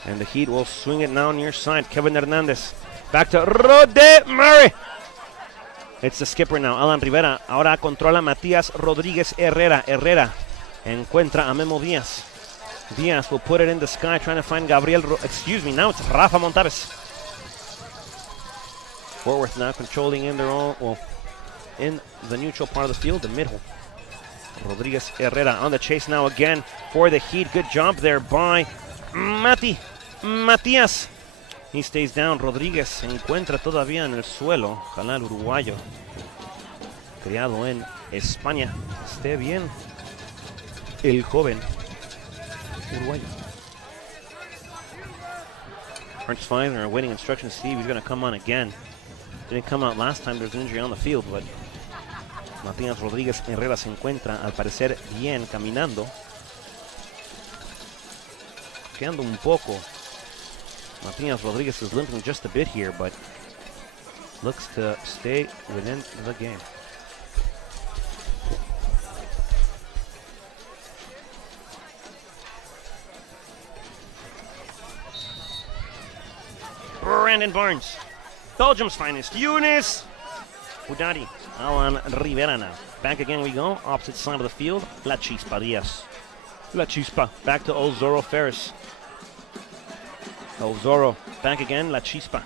And the Heat will swing it now near side. Kevin Hernandez back to Rode Murray. It's the skipper now, Alan Rivera. Ahora controla Matías Rodríguez Herrera. Herrera encuentra a Memo Díaz. Díaz will put it in the sky, trying to find Gabriel. Now it's Rafa Montaves. Forward now controlling in their own, in the neutral part of the field, the middle. Rodríguez Herrera on the chase now again for the Heat. Good job there by Matías. He stays down. Rodríguez se encuentra todavía en el suelo. Ojalá el uruguayo, criado en España, esté bien. El joven uruguayo. Ernst Feisner awaiting instructions to see if he's going to come on again. Didn't come out last time. There's an injury on the field, but Matías Rodríguez Herrera se encuentra al parecer bien caminando. Quedando un poco. Matías Rodríguez is limping just a bit here, but looks to stay within the game. Brandon Barnes, Belgium's finest. Yunus Boudadi, Alan Rivera now. Back again we go, opposite side of the field. La Chispa Diaz. La Chispa, back to Ozoro Ferris. Ozoro, back again, La Chispa.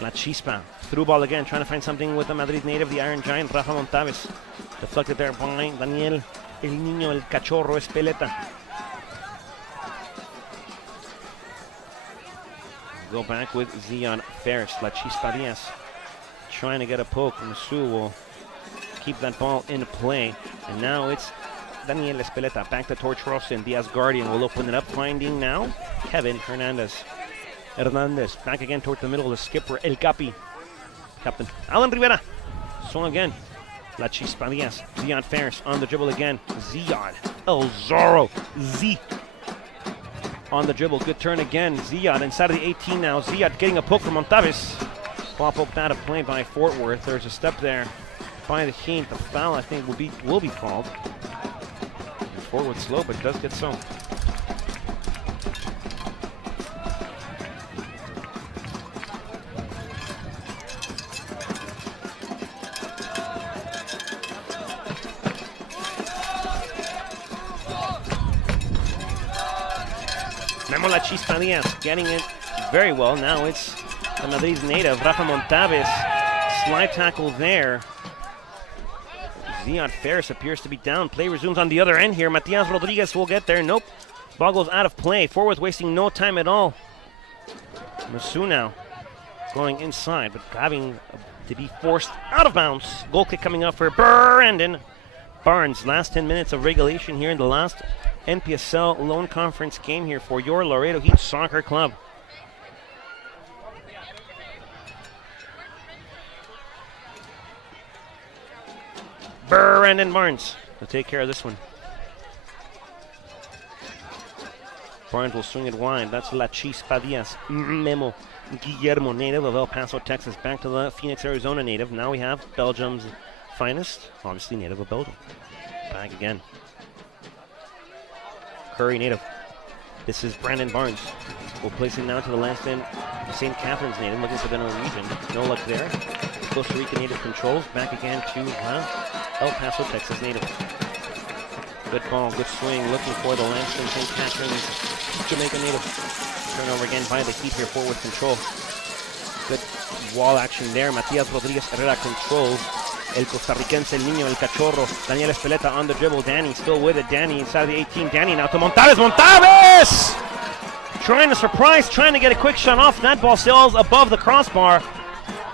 La Chispa, through ball again, trying to find something with the Madrid native, the Iron Giant, Rafa Montaves. Deflected there by Daniel, el niño, el cachorro, Espeleta. Go back with Zion Ferris, La Chispa Diaz. Trying to get a poke, Masu will keep that ball in play. And now it's Daniel Espeleta back to Torch and Diaz Guardian will open it up, finding now Kevin Hernandez. Hernandez back again towards the middle, the skipper El Capi. Captain Alan Rivera. Swung again. La Chispa Diaz. Zion Ferris on the dribble again. Zion. El Zorro. Z. On the dribble. Good turn again. Ziad inside of the 18 now. Ziad getting a poke from Montaves. Ball poked out of play by Fort Worth. There's a step there by the Heat. The foul, I think, will be called. Forward slow, but it does get so. Memo La Chispa Diaz getting it very well. Now it's the Madrid native, Rafa Montaves. Slide tackle there. Zion Ferris appears to be down. Play resumes on the other end here. Matias Rodriguez will get there. Nope. Ball goes out of play. Forward wasting no time at all. Masu now going inside, but having to be forced out of bounds. Goal kick coming up for Brandon Barnes. Last 10 minutes of regulation here in the last NPSL Lone Conference game here for your Laredo Heat Soccer Club. Brandon Barnes will take care of this one. Barnes will swing it wide. That's La Chispa Diaz. Memo Guillermo, native of El Paso, Texas, back to the Phoenix, Arizona native. Now we have Belgium's finest, obviously native of Belgium. Back again. Curry native. This is Brandon Barnes. We'll place it now to the last end. St. Catherine's native, looking for the Norwegian. No luck there. Costa Rica native controls. Back again to El Paso, Texas native. Good ball, good swing, looking for the Lansing St. Catherine's Jamaica native. Turnover again by the Heat here, forward control. Good wall action there. Matias Rodriguez Herrera controls. El costarricense, el niño, el cachorro. Daniel Espeleta on the dribble. Danny still with it. Danny inside of the 18. Danny now to Montaves. Montaves! Trying to surprise, trying to get a quick shot off. That ball sails above the crossbar.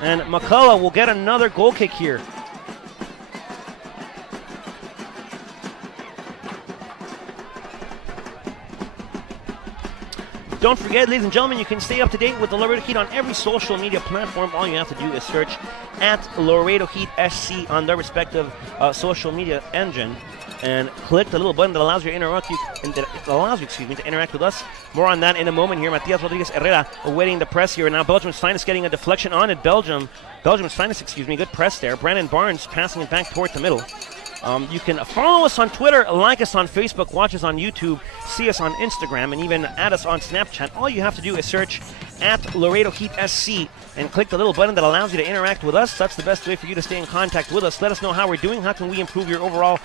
And McCullough will get another goal kick here. Don't forget, ladies and gentlemen, you can stay up to date with the Laredo Heat on every social media platform. All you have to do is search at Laredo Heat SC on their respective social media engine, and click the little button that allows you to interact. To interact with us. More on that in a moment. Here, Matias Rodriguez Herrera awaiting the press here. Now Belgium's finest getting a deflection on it. Belgium's finest. Good press there. Brandon Barnes passing it back towards the middle. You can follow us on Twitter, like us on Facebook, watch us on YouTube, see us on Instagram, and even add us on Snapchat. All you have to do is search at Laredo Heat SC and click the little button that allows you to interact with us. That's the best way for you to stay in contact with us. Let us know how we're doing. How can we improve your overall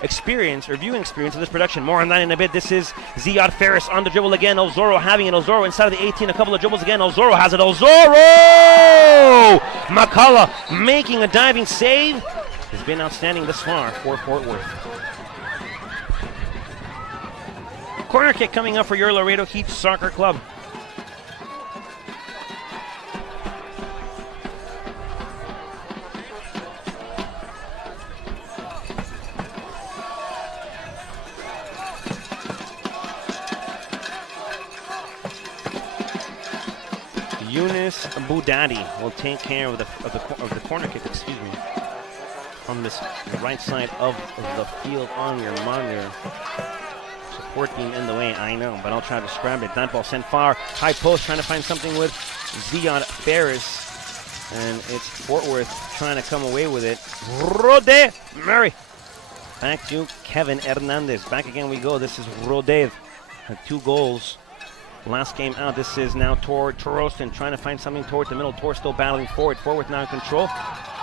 experience or viewing experience of this production? More on that in a bit. This is Ziad Ferris on the dribble again. Ozoro having it. Ozoro inside of the 18. A couple of dribbles again. Ozoro has it. Ozoro! McCullough making a diving save. Has been outstanding thus far for Fort Worth. Corner kick coming up for your Laredo Heat Soccer Club. Yunus Boudadi will take care of the corner kick, from the right side of the field on your monitor. Support being in the way, I know, but I'll try to scrap it. That ball sent far. High post trying to find something with Ziad Ferris. And it's Fort Worth trying to come away with it. Rode Murray. Back to Kevin Hernandez. Back again we go. This is Rode. Had 2 goals last game out. This is now Torostin trying to find something towards the middle. Tor still battling forward. Fort Worth now in control.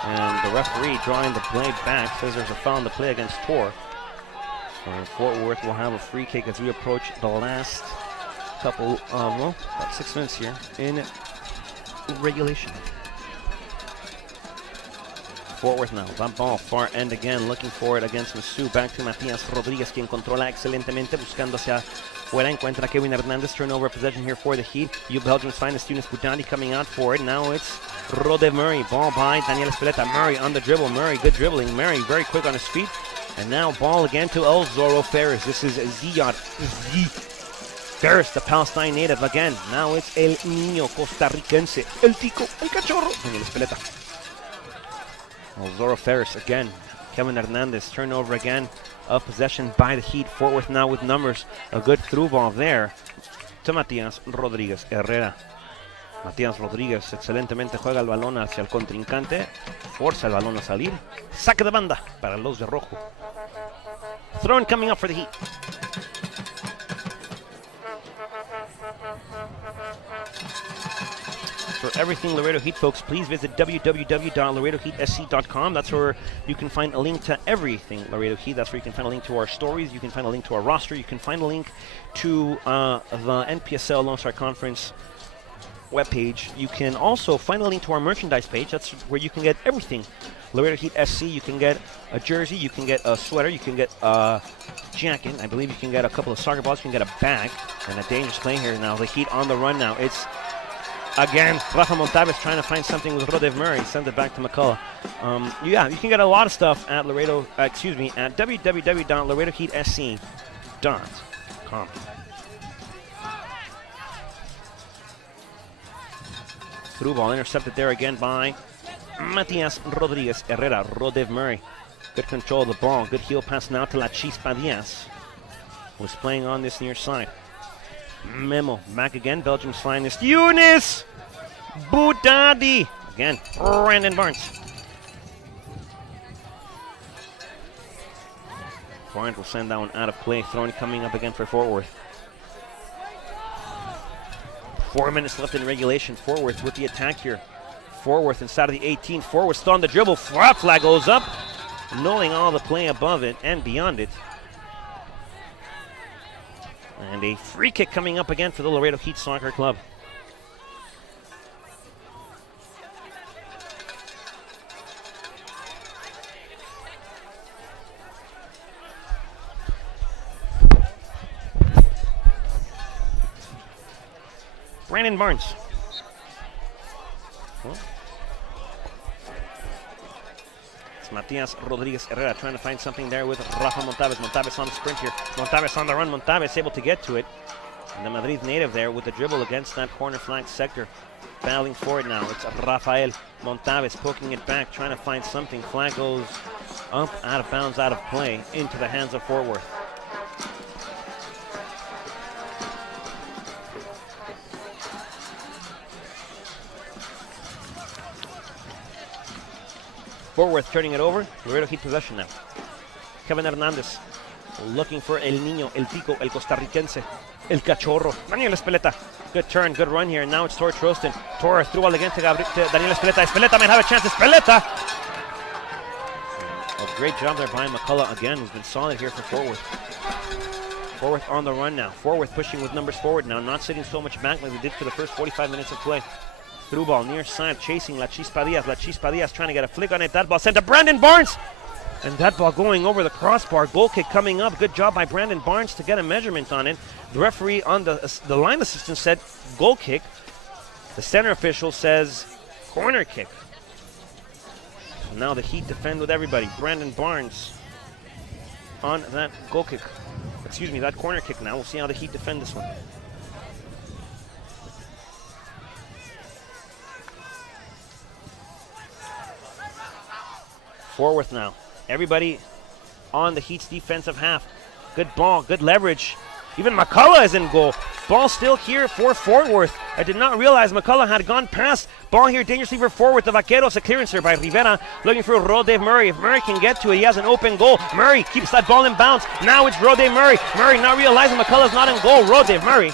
And the referee drawing the play back says there's a foul on the play against Tor. So Fort Worth will have a free kick as we approach the last couple of, about 6 minutes here in regulation. Fort Worth now, that ball, far end again, looking for it against Masu. Back to Matias Rodriguez, quien controla excelentemente, buscando hacia fuera, encuentra Kevin Hernandez, turnover possession here for the Heat. You Belgium's finest, Yunus Boudadi coming out for it. Now it's Rode Murray, ball by Daniel Espeleta. Murray on the dribble, Murray, good dribbling. Murray very quick on his feet. And now ball again to El Zorro Ferris. This is Ziad Ferris, the Palestine native again. Now it's El Niño Costarricense, El Tico, El Cachorro, Daniel Espeleta. El Zorro Ferris again. Kevin Hernandez, turnover again of possession by the Heat. Fort Worth now with numbers. A good through ball there to Matias Rodriguez Herrera. Matias Rodriguez excelentemente juega el balón hacia el contrincante. Forza el balón a salir. Saque de banda para los de rojo. Throw-in coming up for the Heat. For everything Laredo Heat, folks, please visit www.laredoheatsc.com. That's where you can find a link to everything Laredo Heat. That's where you can find a link to our stories. You can find a link to our roster. You can find a link to the NPSL Lone Star Conference webpage. You can also find a link to our merchandise page. That's where you can get everything Laredo Heat SC. You can get a jersey. You can get a sweater. You can get a jacket. I believe you can get a couple of soccer balls. You can get a bag. And a dangerous play here now. The Heat on the run now. It's again, Rafa Montalves trying to find something with Rode Murray. Send it back to McCullough. Yeah, you can get a lot of stuff at at www.laredoheatsc.com. Through ball intercepted there again by Matias Rodriguez Herrera. Rode Murray. Good control of the ball. Good heel pass now to La Chispa Diaz, who's playing on this near side. Memo back again. Belgium's finest. Yunus Boudadi. Again, Brandon Barnes. Bryant will send that one out of play. Throwing coming up again for Fort Worth. 4 minutes left in regulation. Fort Worth with the attack here. Fort Worth inside of the 18. Fort Worth still on the dribble. Flag goes up, knowing all the play above it and beyond it. And a free kick coming up again for the Laredo Heat Soccer Club. Brandon Barnes. Well, it's Matias Rodriguez Herrera trying to find something there with Rafa Montalves. Montalves on the sprint here. Montalves on the run. Montalves able to get to it. And the Madrid native there with the dribble against that corner flank sector. Battling for it now. It's Rafael Montaves poking it back, trying to find something. Flag goes up, out of bounds, out of play, into the hands of Fort Worth. Fort Worth turning it over. Laredo Heat possession now. Kevin Hernandez looking for El Niño, El Tico, El Costarricense, El Cachorro. Daniel Espeleta. Good turn, good run here. Now it's Torres Trostin. Torres through all again to Daniel Espeleta. Espeleta might have a chance. Espeleta! A great job there by McCullough again, who's been solid here for Fort Worth. Fort Worth on the run now. Fort Worth pushing with numbers forward now, not sitting so much back like we did for the first 45 minutes of play. Through ball, near side, chasing La Chispa Diaz. La Chispa Diaz trying to get a flick on it. That ball sent to Brandon Barnes. And that ball going over the crossbar. Goal kick coming up. Good job by Brandon Barnes to get a measurement on it. The referee on the line assistant said goal kick. The center official says corner kick. So now the Heat defend with everybody. Brandon Barnes on that goal kick. Excuse me, that corner kick now. We'll see how the Heat defend this one. Fort Worth now. Everybody on the Heat's defensive half. Good ball, good leverage. Even McCullough is in goal. Ball still here for Fort Worth. I did not realize McCullough had gone past. Ball here dangerously for Fort Worth. The Vaqueros, a clearance here by Rivera, looking for Rode Murray. If Murray can get to it, he has an open goal. Murray keeps that ball in bounds. Now it's Rode Murray. Murray not realizing McCullough's not in goal. Rode Murray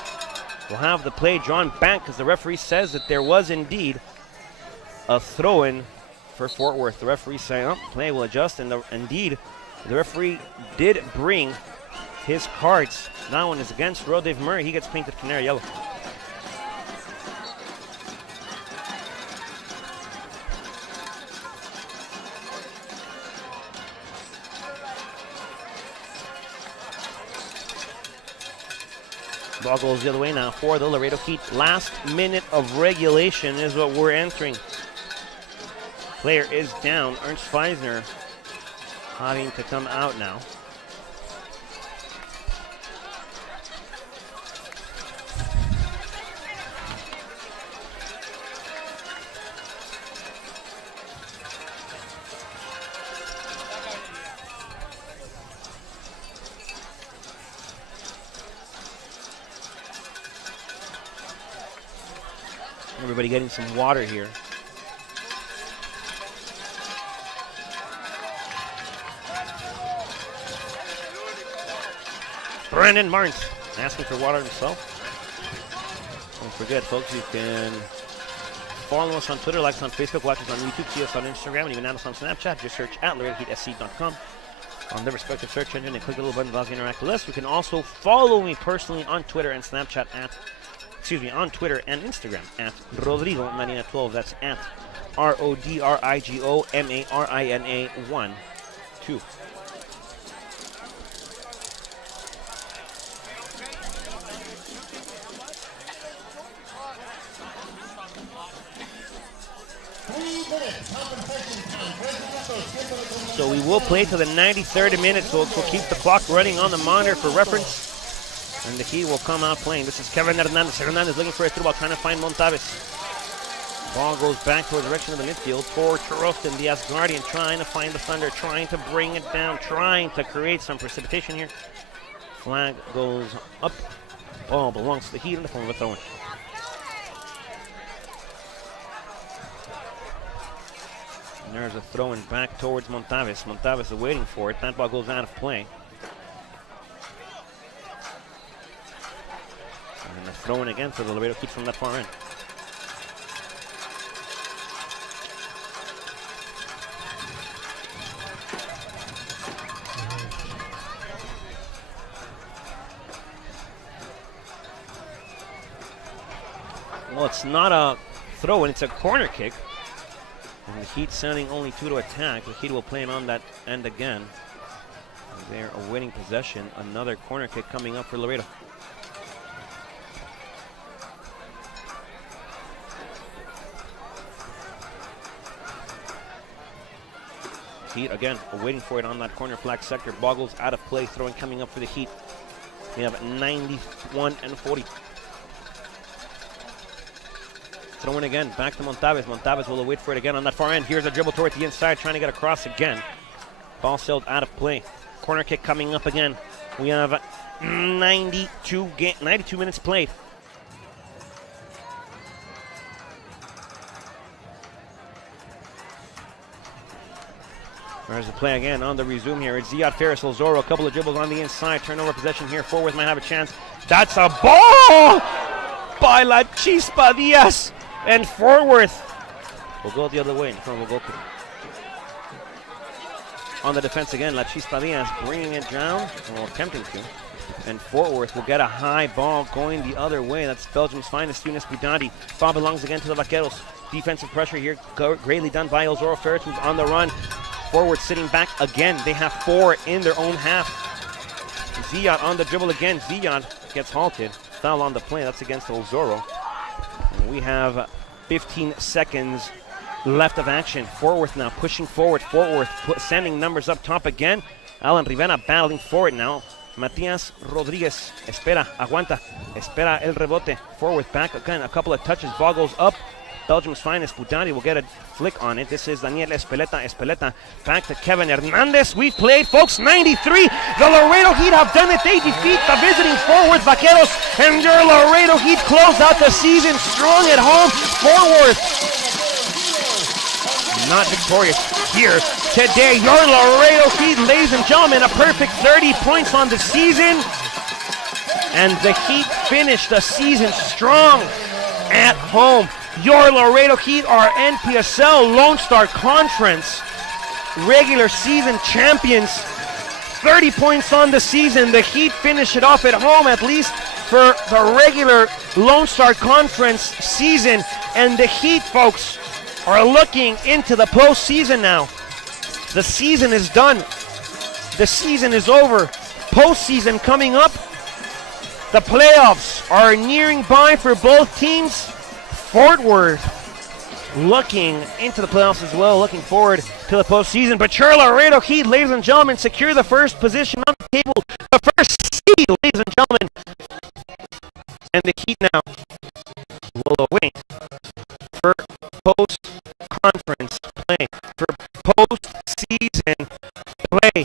will have the play drawn back because the referee says that there was indeed a throw-in for Fort Worth. The referee saying, oh, play will adjust, and indeed, the referee did bring his cards. That one is against Rode Murray. He gets painted canary yellow. Ball goes the other way now for the Laredo Heat. Last minute of regulation is what we're entering. Player is down. Ernst Feisner having to come out now. Everybody getting some water here. Brandon Barnes asking for water himself. Don't forget, folks, you can follow us on Twitter, like us on Facebook, watch us on YouTube, see us on Instagram, and even add us on Snapchat. Just search at LaredoHeatSC.com on the respective search engine and click the little button above the interact with us. You can also follow me personally on Twitter and Snapchat on Twitter and Instagram at Rodrigo Marina 12. That's at RODRIGOMARINA 12. So we will play to the 93rd minute, folks. We'll keep the clock running on the monitor for reference. And the Heat will come out playing. This is Kevin Hernandez. Hernandez looking for a through ball, trying to find Montaves. Ball goes back towards the direction of the midfield for Charleston, the Asgardian, trying to find the Thunder, trying to bring it down, trying to create some precipitation here. Flag goes up. Ball belongs to the Heat in the form of a throw-in. And there's a throw-in back towards Montaves. Montaves is waiting for it. That ball goes out of play. And a throw-in again for the Laredo Heat from that far end. Well, it's not a throw-in, it's a corner kick. And the Heat sending only two to attack. The Heat will play him on that end again. They're awaiting possession. Another corner kick coming up for Laredo. Heat again waiting for it on that corner flag sector. Ball goes out of play. Throwing coming up for the Heat. We have 91-40. Throw in again, back to Montaves. Montaves will wait for it again on that far end. Here's a dribble toward the inside, trying to get across again. Ball sailed out of play. Corner kick coming up again. We have 92 minutes played. There's the play again on the resume here. It's Ziad Ferris Lazoro. A couple of dribbles on the inside. Turnover possession here. Forward might have a chance. That's a ball by La Chispa Diaz. And Forworth will go the other way. We'll go on the defense again. La Chispa Diaz bringing it down, or attempting to. And Forworth will get a high ball going the other way. That's Belgium's finest, Younes Boudanti. Ball belongs again to the Vaqueros. Defensive pressure here, greatly done by Elzoro Ferret, who's on the run. Forward sitting back again. They have 4 in their own half. Ziad on the dribble again. Ziad gets halted. Foul on the play. That's against Elzoro. And we have 15 seconds left of action. Forworth now pushing forward. Forworth sending numbers up top again. Alan Rivera battling for it now. Matias Rodriguez espera, aguanta, espera el rebote. Forworth back again. A couple of touches. Ball goes up. Belgium's finest, Boudanti will get a flick on it. This is Daniel Espeleta. Espeleta back to Kevin Hernandez. We've played, folks, 93. The Laredo Heat have done it. They defeat the visiting forwards, Vaqueros, and your Laredo Heat close out the season strong at home. Forward not victorious here today. Your Laredo Heat, ladies and gentlemen, a perfect 30 points on the season. And the Heat finished the season strong at home. Your Laredo Heat are NPSL Lone Star Conference regular season champions. 30 points on the season. The Heat finish it off at home, at least for the regular Lone Star Conference season. And the Heat, folks, are looking into the postseason now. The season is done. The season is over. Postseason coming up. The playoffs are nearing by for both teams. Fort Worth looking into the playoffs as well, looking forward to the postseason. But your Laredo Heat, ladies and gentlemen, secure the first position on the table, the first seed, ladies and gentlemen. And the Heat now will await for post-conference play, for post-season play.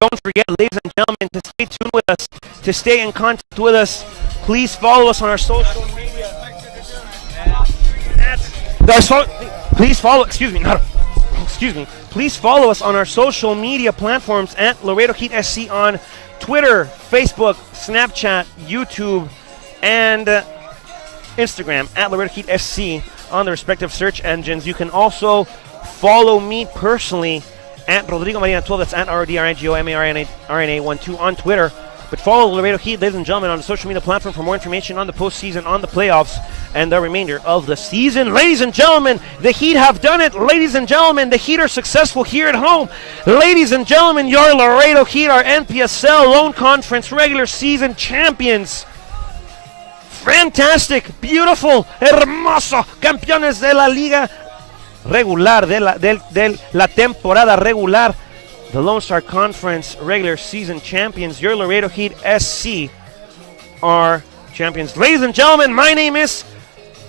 Don't forget, ladies and gentlemen, to stay tuned with us, to stay in contact with us. Please follow us on our social media. Please follow. Please follow us on our social media platforms at Laredo Heat SC on Twitter, Facebook, Snapchat, YouTube, and Instagram at Laredo Heat SC on the respective search engines. You can also follow me personally at Rodrigo Marina 12, that's at RDRIGOMARNA12 on Twitter. But follow Laredo Heat, ladies and gentlemen, on the social media platform for more information on the postseason, on the playoffs, and the remainder of the season. Ladies and gentlemen, the Heat have done it. Ladies and gentlemen, the Heat are successful here at home. Ladies and gentlemen, your Laredo Heat are NPSL Lone Conference regular season champions. Fantastic, beautiful, hermoso, campeones de la liga regular, de la temporada regular. The Lone Star Conference regular season champions, your Laredo Heat SC, are champions. Ladies and gentlemen, my name is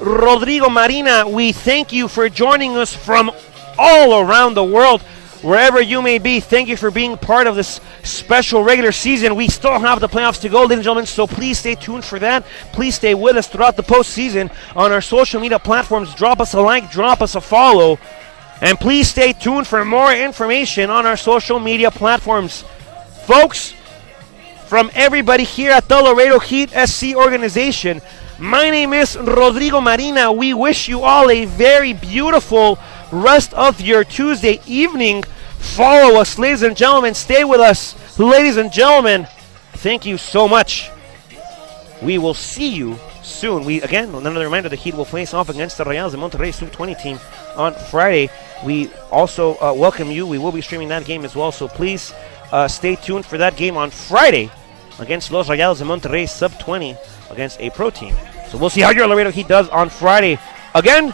Rodrigo Marina. We thank you for joining us from all around the world, wherever you may be. Thank you for being part of this special regular season. We still have the playoffs to go, ladies and gentlemen, so please stay tuned for that. Please stay with us throughout the postseason on our social media platforms. Drop us a like, drop us a follow, and please stay tuned for more information on our social media platforms. Folks, from everybody here at the Laredo Heat SC organization, my name is Rodrigo Marina. We wish you all a very beautiful rest of your Tuesday evening. Follow us, ladies and gentlemen. Stay with us, ladies and gentlemen. Thank you so much. We will see you soon. Again, another reminder, the Heat will face off against the Rayados de Monterrey Sub-20 team on Friday. We also welcome you. We will be streaming that game as well, so please stay tuned for that game on Friday against Los Rayados de Monterrey Sub-20 against a pro team. So we'll see how your Laredo Heat does on Friday. Again,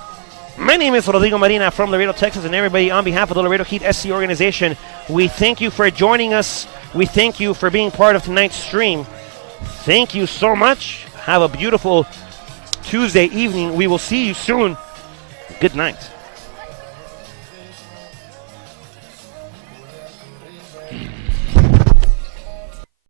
My name is Rodrigo Marina from Laredo, Texas, and everybody on behalf of the Laredo Heat SC organization, we thank you for joining us. We thank you for being part of tonight's stream. Thank you so much. Have a beautiful Tuesday evening. We will see you soon. Good night.